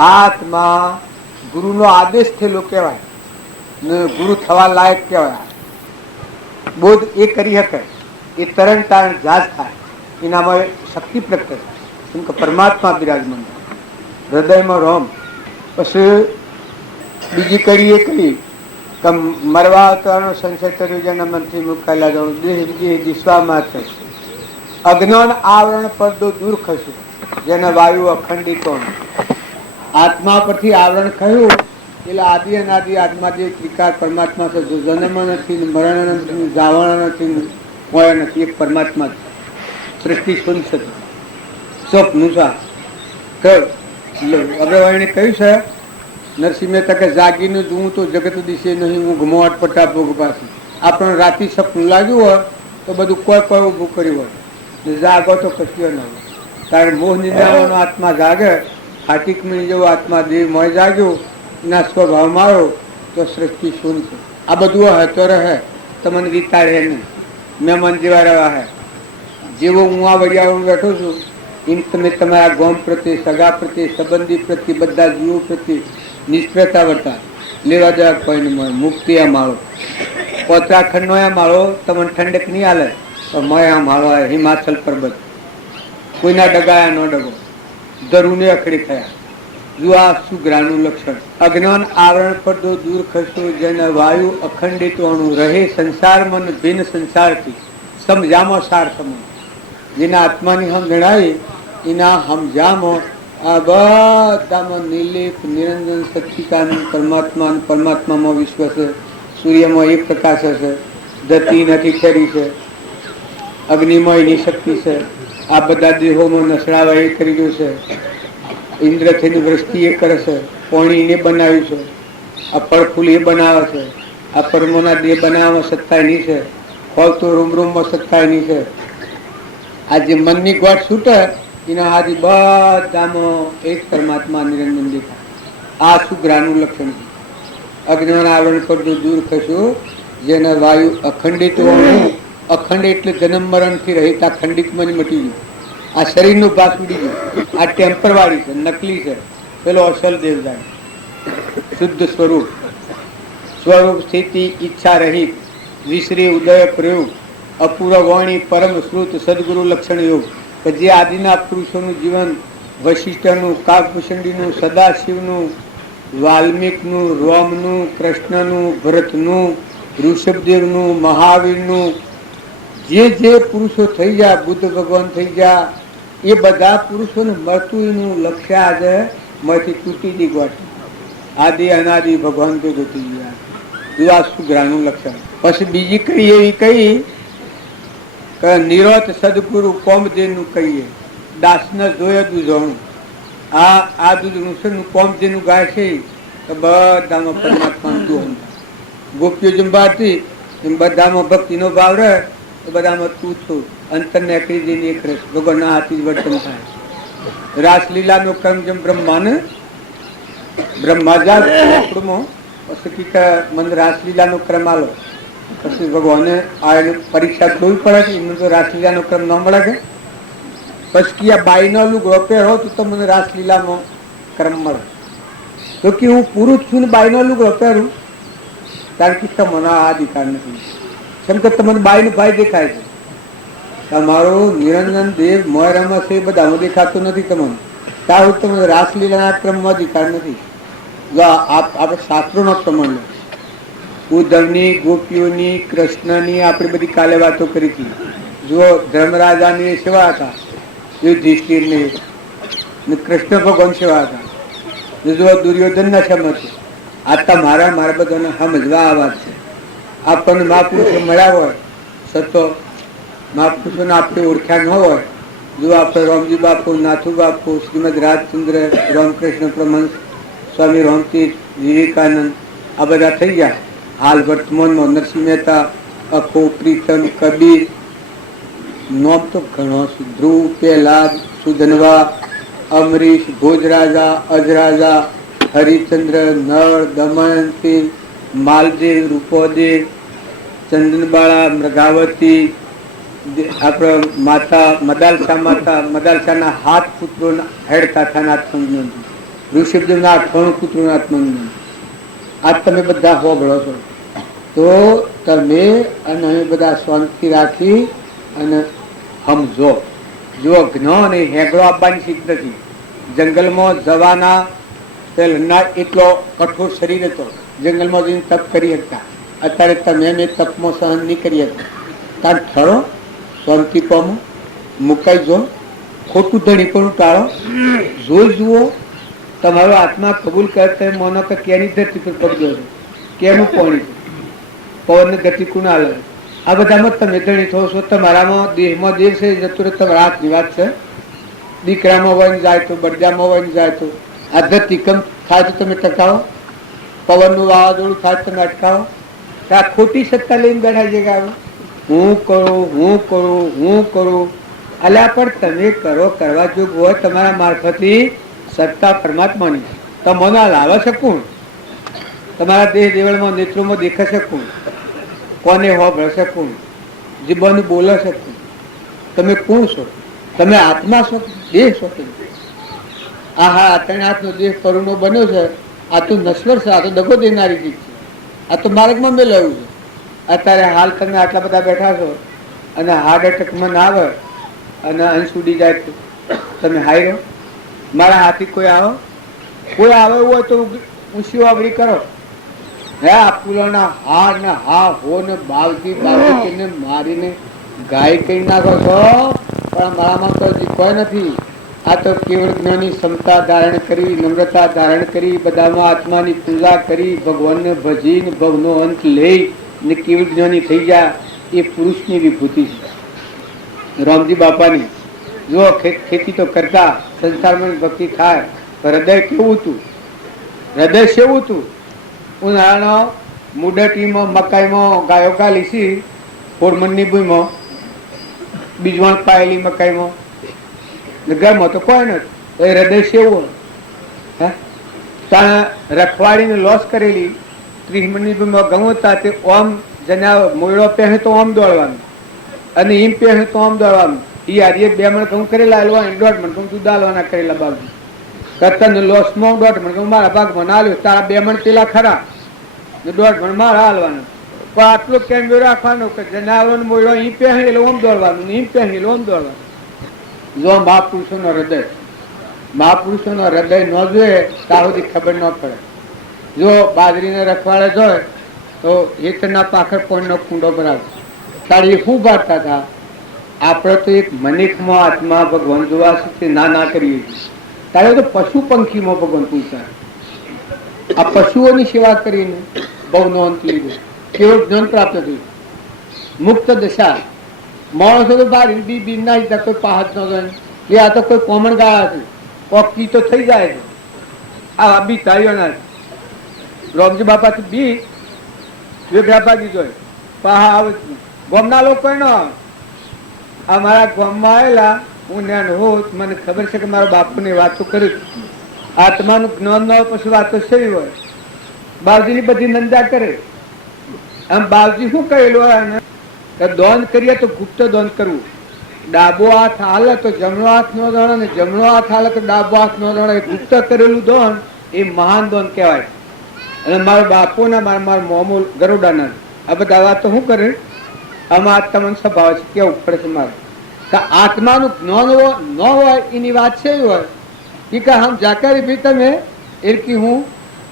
આત્મા ગુરુનો આદેશ થયેલો કહેવાય ને ગુરુ થવા લાયક કહેવાય. બોધ એ કરી શકે, એ તરણ તારણ જાજ થાય, એનામાં શક્તિ પ્રગટે કેમ કે પરમાત્મા બિરાજમાન હૃદયમાં રોમ. પછી બીજી કરી એ કરી કે મરવા અવતારનો સંશય કર્યો જેના મનથી મુકાયેલા જાણું. દેહ વિદેહ દિશવામાં થશે, અજ્ઞાન આવરણ પડદો દૂર ખસે જેને વાયુ અખંડિત. આત્મા પરથી આવરણ કહ્યું એટલે આદિ અનાદિ આત્માદેવ ત્રિકાર પરમાત્મા છે. જો જન્મ નથી, મરણ નથી, જાવણ નથી, કોઈ નથી, એક પરમાત્મા છે. સૃષ્ટિ શૂન્ય છે, સ્વપ્નું અગ્રવાણીને કહ્યું છે નરસિંહ મહેતા કે જાગીને જોઉં તો જગત દિશે નહીં, હું ઘુમાવટ પટા ભોગ પાસે. આપણને રાતી સપનું લાગ્યું હોય તો બધું કોઈ કોઈ ઊભું કર્યું હોય ને જાગો તો કશું ન હોય. કારણ મોહ નિદ્રાવાનો આત્મા જાગે, હાટિકમણી જેવો આત્મા દેહ મોય જાગ્યો એના સ્વભાવ મારો તો સૃષ્ટિ શૂન્ય છે. આ બધું હે તો રહે, તમને વિતાડે નહીં, મહેમાન જેવા રહ્યા હે. જેવો હું આ વડિયાળમાં બેઠો છું એમ તમે તમારા ગોમ પ્રત્યે, સગા પ્રત્યે, સંબંધી પ્રત્યે, બધા જીવો પ્રત્યે નિષ્ફળતા વર્તા. લેવા દેવા કોઈ નહીં મળે. મુક્તિ આ માળો, પોતરાખંડનો આ માળો તમને ઠંડક નહીં હાલે તો મય આ માળો હિમાચલ પર્વત કોઈના ડગાયા ન ડગો, ધરુને અખડી થયા. જો આ સુગ્રાનું લક્ષણ. અજ્ઞાન આવરણ પડદો દૂર ખસો જેને વાયુ અખંડિત અણુ રહે સંસાર મન ભિન્ન સંસારથી સમજામો સાર સમો. જેના આત્માની હમ જણાવી એના સમજામો આ બધામાં નિર્લેપ નિરંજન સચ્ચિદાનંદ પરમાત્મા, પરમાત્મામાં વિશ્વ છે, સૂર્યમાં એક પ્રકાશ છે, ધરતી નથી ઠરી છે, અગ્નિમાં એની શક્તિ છે, આ બધા દેહોમાં નસડાવા એ કરી ગયું છે, ઇન્દ્રથીની વૃષ્ટિ એ કરે છે, પાણી એને બનાવ્યું છે, આ ફળ ફૂલ એ બનાવે છે, આ પરમોના દેહ બનાવવામાં સત્તા એની છે, ફળ તો રૂમ રૂમમાં સત્તા એની છે. આ જે મનની ગોઠ છૂટે એના આદિ બધામાં એક પરમાત્મા નિરંજન દેખાય. આ સુગ્રાનું લક્ષણ છે. અજ્ઞાન આવરણ પર દૂર ખસ્યું જેને વાયુ અખંડિત હોવું. અખંડ એટલે જન્મ મરણથી રહિત આ ખંડિત મન મટી ગયું. આ શરીરનું ભાગ ઉડી ગયું. આ ટેમ્પરવાળી છે, નકલી છે. પેલો અસલ દેવદાન શુદ્ધ સ્વરૂપ, સ્વરૂપ સ્થિતિ ઈચ્છા રહિત, વિશ્રી ઉદય પ્રયોગ, અપૂર્વ વાણી પરમ શ્રુત સદગુરુ લક્ષણ યોગ. કે જે આદિના પુરુષોનું જીવન વશિષ્ઠનું, કાગભૂષણીનું, સદાશિવનું, વાલ્મીકનું, રોમનું, કૃષ્ણનું, ભરતનું, ઋષભદેવનું, મહાવીરનું, જે જે પુરુષો થઈ ગયા, બુદ્ધ ભગવાન થઈ ગયા, એ બધા પુરુષોને મળતું એનું લક્ષ્ય આજે માંથી તૂટી દી ગોઠ. આદિ અનાદિ ભગવાન તો તૂટી ગયા. જુદા સુગ્રાનું લક્ષણ. પછી બીજી કઈ એવી કઈ નિરોત સદગુરુ કોમદેવનું કહીએ. દાસને જોયે દૂધોણું. આ દૂધ નું કોમદેવનું ગાય છે તો બધામાં પરમાત્મા તું. ગોપીઓ જંબાથી એમ બધામાં ભક્તિનો ભાવ રહે તો બધામાં તું છું. અંતર ને કરી દઈને એક રસ ભગવાનના હાથી વર્તન થાય. રાસલીલાનો ક્રમ જેમ બ્રહ્માને બ્રહ્માજા પછી મને રાસલીલાનો ક્રમ આલો પછી ભગવાને આ પરીક્ષા જોવી પડે કે એમને તો રાસલીલાનો ક્રમ ન મળે કે પછી આ બાઈનો લુગડો પહેરો તો મને રાસલીલાનો ક્રમ મળે. તો કે હું પુરુષ છું ને બાઈનો લુગડો પહેરું કારણ કે તમને આ અધિકાર નથી. કેમ કે તમને બાઈનો ભાઈ દેખાય છે, તમારો નિરંજન દેવ મોયરામાં છે એ બધામાં દેખાતો નથી તમને. ત્યાં સુધી તમને રાસલીલાના ક્રમમાં અધિકાર નથી. જો આપણે શાસ્ત્રોનો પ્રમાણ લો, ઉદ્ધવની, ગોપીઓની, કૃષ્ણની આપણે બધી કાલે વાતો કરી હતી. જો ધર્મરાજાની સેવા હતા, યુધિષ્ઠિરની ને કૃષ્ણ ભગવાન સેવા હતા. જો દુર્યોધનના સમજ છે. આ મારા બધાને સમજવા આ વાત છે. આપણને મહાપુરુષો મળ્યા હોય છતાં મહાપુરુષોને આપણે ઓળખ્યા ન હોય. જો આપણે રામજી બાપુ, નાથુ બાપુ, શ્રીમદ રાજચંદ્ર, રામકૃષ્ણ પરમહંસ, સ્વામી રામતીર્થ, વિવેકાનંદ આ બધા થઈ ગયા. હાલ વર્તમાનમાં નરસિંહ મહેતા, અખો, પ્રીતમ, કબીર, નોમ તો ઘણો છે. ધ્રુવ, પ્રહલાદ, સુધનવા, અમરીશ, ભોજરાજા, અજરાજા, હરિચંદ્ર, નળ, દમયંતી, માલદેવ, રૂપોદેવ, ચંદનબાળા, મૃગાવતી, આપણે માતા મદાલસાના 7 પુત્રોના હેડતા હતા આત્મજ્ઞાન. ઋષભદેવના 98 પુત્રોના આત્મજ્ઞાન. આ તમે બધા હોબળો છો. તો તમે અને અમે બધા શાંતિ રાખી અને સમજો. જો જ્ઞાન એ હેગડો આપવાની શીખ નથી. જંગલમાં જવાના પહેલા એટલો કઠોર શરીર હતો, જંગલમાં જઈને તપ કરી શકતા. અત્યારે તમે એને તપમાં સહન નહીં કરી શકતા. તાર ઠરો, શાંતિ પામો, મુકાઈ જો, ખોટું ધણી પણ ટાળો. જોઈ જુઓ તમારો આત્મા કબૂલ કરતા મોનો કે કેની ધરતી પર પડી ગયો છે, કેનું પાણી છે, પવનની ગતિ કુના લે. આ બધામાં તમે ધણી થો છો. તમારામાં દેહમાં દેહ છે જતો રહે, તમારા હાથની વાત છે. દીકરામાં વન જાય તો, બળજામાં વન જાય તો, આ ધરતીકંપ થાય તો તમે ટકાવો, પવનનું વાવાઝોડું થાય તો તમે અટકાવો. આ ખોટી સત્તા લઈને બેઠા છે કે હું કરું. અલ્યા પણ તમે કરો, કરવા જોગ હોય તમારા મારફતથી સત્તા પરમાત્માની. તમને લાવે શકું, તમારા દેહ દેવળમાં નેત્રોમાં દેખાઈ શકું, કોને હોભળ શકું, જીભનું બોલે શકું. તમે કોણ છો? તમે આત્મા છો, દેહ છો? આ હા 3 હાથનો દેહ કરુણો બન્યો છે. આ તો નશ્વર છે, આ તો દગો દેનારી ચીજ છે. આ તો માર્ગમાં મેળવ્યું છે. અત્યારે હાલ તમે આટલા બધા બેઠા છો અને હાર્ટ એટેકમાં ના આવે અને અંશ ઉડી જાય તો તમે હાઈ રહો. મારા હાથી કોઈ આવે એવું હોય તો ઊંચી વાવડી કરો. હે આ પુલાના હા ને હા હો ને બાવથી મારીને ગાય કહી નાખો છો, પણ મારામાં તો કોઈ નથી. આ તો કેવળ જ્ઞાની ક્ષમતા ધારણ કરી, નમ્રતા ધારણ કરી, બધામાં આત્માની પૂજા કરી, ભગવાનને ભજીને ભવનો અંત લઈ ને કેવળ જ્ઞાની થઈ જાય એ પુરુષની વિભૂતિ છે. રામજી બાપાની જો ખેતી તો કરતા, સંસારમાં ભક્તિ થાય, હૃદય કેવું હતું, હૃદય કેવું હતું. ઉનાળાનો મુડટીમાં, મકાઈમાં ગાયો ગાલી સી, પોરમણની ભૂમિમાં બીજવાણ પાયેલી મકાઈમાં, ઘરમાં તો કોઈ નથી. એ હૃદય સેવું હે ત્યાં રખવાડીને લોસ કરેલી 30 મણની ભૂમિમાં ઘઉં હતા. તે ઓમ જના મોયડો પહેરે તો ઓમ દોડવાનું અને ઈમ પહેરે તો ઓમ દોડવાનું. એ આજે 2 મણ ઘઉં કરેલા હાલવા, 1.5 મણ ઘઉં દૂધ હાલવાના કરેલા બાજુ કરતા લોસમાં 1.5 મણ ઘઉં મારા ભાગમાં ના હાલ્યો. તારા 2 મણ પેલા ખરા ને 1.5 મણ મારા હાલવાના. પણ આટલું કેમ રાખવાનું કે જનાવર મોયડો ઈ પહેરે એટલે ઓમ દોડવાનું, ઈમ પહેરે એટલે ઓમ દોડવાનું. જો મહાપુરુષોનો હૃદય ન જોઈએ ત્યાં સુધી ખબર ન પડે. જો બાજરીને રખવાડે જોઈએ તો હેતરના પાખર પોણનો કુંડો ભરાવે. તાળી શું બાંધતા હતા? આપણે તો એક મનિકમાં આત્મા ભગવાન જોવા છે ના કરીએ છીએ. તારે તો પશુ પંખીમાં ભગવાન પૂછાય. આ પશુઓની સેવા કરીને બહુનો અંત લીધો, કેવળ જ્ઞાન પ્રાપ્ત થયું, મુક્ત દશા. માણસો તો બહાર બી ના કોઈ પહાડ ન ગયો કે આ તો કોઈ કોમણ ગાળા છે, કોકી તો થઈ જાય છે. આ બી તાળીઓના રોમજી બાપાથી બી વેગરાપા દીધો પહા આવે. ગામના લોકો ન આ મારા ગામમાં આવેલા, હું જ્ઞાન હોત, મને ખબર છે કે મારા બાપુની વાતો કરી. આત્માનું જ્ઞાન ન હોય પછી વાતો શરી હોય. બાવજીની બધી નંદા કરે. આમ બાપજી શું કહેલું હોય ને કે દોન કરીએ તો ગુપ્ત દોન કરવું. ડાબો હાથ હાલે તો જમણો હાથ નો દોણ, અને જમણો હાથ હાલે તો ડાબો હાથ નો દોણ. ગુપ્ત કરેલું દોન એ મહાન દોન કહેવાય. અને મારા બાપુ ને મારા મોમુ ગરુડાના આ બધા વાત તો શું કરે, આમાં તમને સ્વભાવ છે કેવું પડે છે મારે કે આત્માનું જ્ઞાન ન હોય એની વાત છે એવી હોય કે હમ જાકર ભી તમે એરકી હું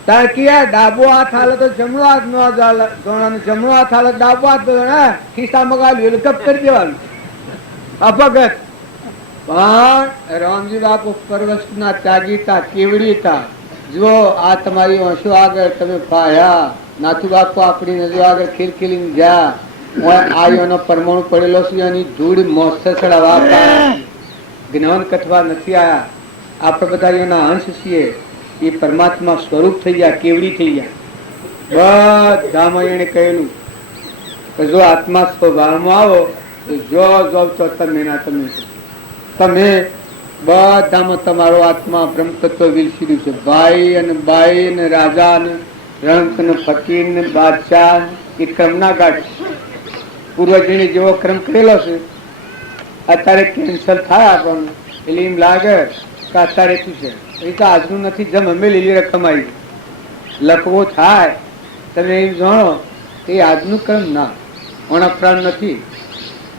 તાર કિયા ડાબો હાથ હાલે તો જમણો હાથ નો દોણ, જમણો હાથ હાલે ડાબો હાથ દોણ. ખિસ્સા મગાવ્યું એટલે કપ કરી દેવાનું અપગત. પણ રામજી બાપુ પરવસ્તુના ત્યાગી હતા, કેવડી હતા. જો આ તમારી ઓછો આગળ તમે પાયા નાથુ બાપુ આપણી નજર આગળ ખીલખીલીને જા આયોનો પરમાણુ પડેલો છે એની ધૂળ મોસ્ત ચડાવવા જ્ઞાન કથવા નથી આયા. આપણે બધા એના અંશ છીએ. એ પરમાત્મા સ્વરૂપ થઈ ગયા, કેવડી થઈ ગયા. બધામાં એને કહેલું કે જો આત્મા સ્વભાવમાં આવો તો જો જો તો તમે ના તમે તમે બધામાં તમારો આત્મા બ્રહ્મ તત્વ વિલસી છે. ભાઈ અને બાઈ ને રાજા ને રંક ને ફકીર ને બાદશાહ એ ક્રમના ગાઢ પૂર્વજને જેવો ક્રમ કરેલો છે. અત્યારે કેન્સલ થાય આપણને એટલે એમ લાગે કે અત્યારે શું છે એ તો આજનું નથી. જેમ અમે લીલી રકમ આવી લખવો થાય તમે એમ જાણો એ આજનું ક્રમ ના અણપ્રાણ નથી.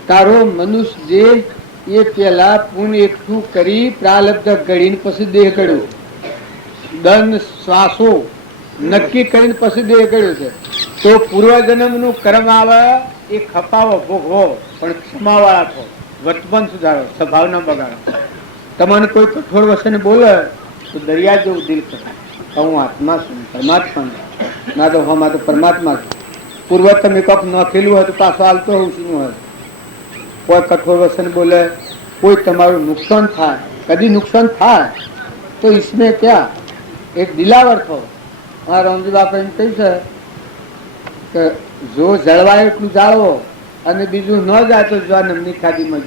તારો મનુષ્ય દેહ એ પેલા પુણ્ય એકઠું કરી પ્રાલબ્ધ ગળીને પછી દેહ ગળ્યો, દન શ્વાસો નક્કી કરીને પછી દેહ ગળ્યો છે. તો પૂર્વજન્મ નું કર્મ આવે એ ખપાવો ભોગવો, પણ ક્ષમાવાળા થો, વર્તમાન સુધારો, સ્વભાવ ના બગાડો. તમને કોઈ કઠોર વસને બોલે તો દરિયા જેવું દિલ કરે હું આત્મા છું, પરમાત્મા ના તો હમ તો પરમાત્મા છું. પૂર્વ તમે કોક નખેલું હોય તો પાછો હાલતો હોઉં શું હોય. કોઈ કઠોર વસન બોલે, કોઈ તમારું નુકસાન થાય, કદી નુકસાન થાય તો ઈસમે ક્યાં એક દિલાવર થો. હા રામજી બાપા એમ કહ્યું છે કે જો જળવાય એટલું જાળવો અને બીજું ન જાય તો જો નમની ખાદીમાં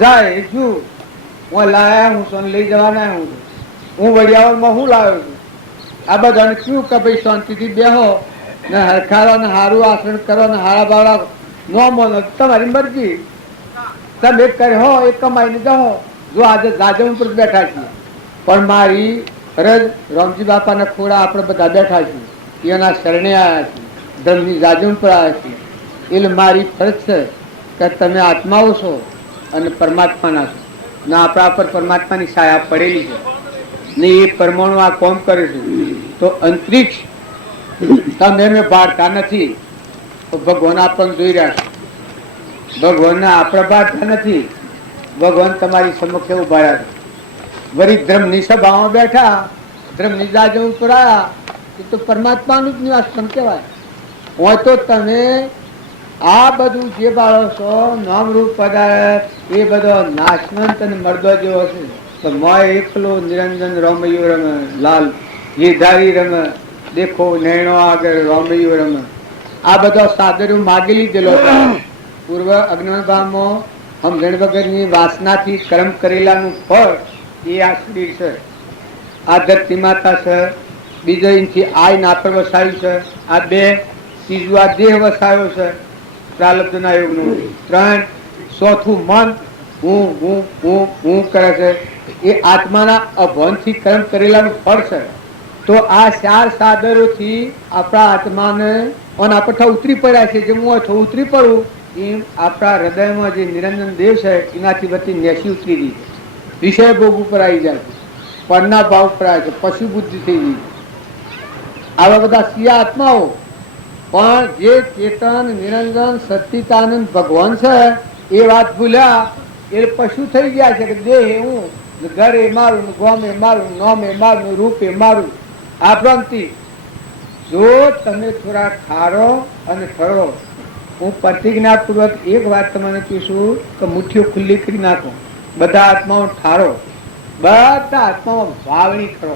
જાય શું હું લાયા હું સોન લઈ જવાના હું વડિયાવરમાં હું લાવ્યો છું. આ બધાને શું કે ભાઈ શાંતિથી બેહો ને હરખારો ને સારું આસન કરો ને હારા બાળા ન મોનો તમારી મરજી. તમે કરે હો એ કમાઈને જાઓ. જો આજે જાજમ ઉપર બેઠા છીએ પણ મારી ફરજ રામજી બાપાના ખોડા આપણે બધા બેઠા છીએ, એના શરણે આવ્યા છીએ, ધર્મની જાજમ પર આવ્યા છીએ. એટલે મારી ફરજ છે કે તમે આત્માઓ છો અને પરમાત્માના છો ને આપણા પર પરમાત્માની છાયા પડેલી છે ને એ પરમાણુ આ કોમ કરે છે. તો અંતરિક્ષ તમે મેં બાળતા નથી તો ભગવાન આપણને જોઈ રહ્યા છે. ભગવાનને આપણે બાળતા નથી, ભગવાન તમારી સમક્ષ ઉભા રહ્યા છે. વળી ધર્મની સભામાં બેઠા, ધર્મની જાજમ ઉપર આવ્યા એ તો પરમાત્માનું જ નિવાસ પણ કહેવાય. હોય તો તમે આ બધું જે બાળો છો નામરૂપ પદાર્થ એ બધો નાશવંત અને મરદો જેવો છે. તો મોય એકલો નિરંજન રોમૈયો રમે, લાલ ગીરધારી રમે, દેખો નૈણો આગળ રોમૈયો રમે. આ બધો સાદરું માગી લીધેલો પૂર્વ અજ્ઞાનભાવમાં સમજણ વગરની વાસનાથી કર્મ કરેલાનું ફળ એ આ શરીર છે, આ ધરતી માતા છે, બીજો અહીંથી આય નાપર વસાવ્યું છે, આ બે ત્રીજું આ દેહ વસાવ્યો છે પ્રાલબ્ધના યોગનું, ત્રણ ચોથું મન હું હું હું હું કરે છે એ આત્માના અભવનથી કર્મ કરેલાનું ફળ છે. તો આ ચાર સાદરોથી આપણા આત્માને અને આપણે ઉતરી પડ્યા છે. જે હું ઉતરી પડું એમ આપણા હૃદયમાં જે નિરંજન દેવ છે એનાથી બધી નેસી ઉતરી ગઈ, વિષય ભોગ ઉપર આવી જાય છે, પરના ભાવ ઉપર આવે છે, પશુ બુદ્ધિ થઈ ગઈ. આવા બધા સિયા આત્માઓ પણ જે ચેતન નિરંજન સચ્ચિદાનંદ ભગવાન છે એ વાત ભૂલ્યા એ પશુ થઈ ગયા છે કે દેહ હું, ઘર એ મારું, ગોમ એ મારું, નોમ એ મારું, રૂપ એ મારું. આ ભ્રાંતિ જો તમે થોડા ઠારો અને ઠરો. હું પ્રતિજ્ઞાપૂર્વક એક વાત તમને કહીશું કે મુઠ્ઠીઓ ખુલ્લી કરી નાખો. બધા આત્માઓ ઠારો, બધા આત્માઓ વાવણી કરો.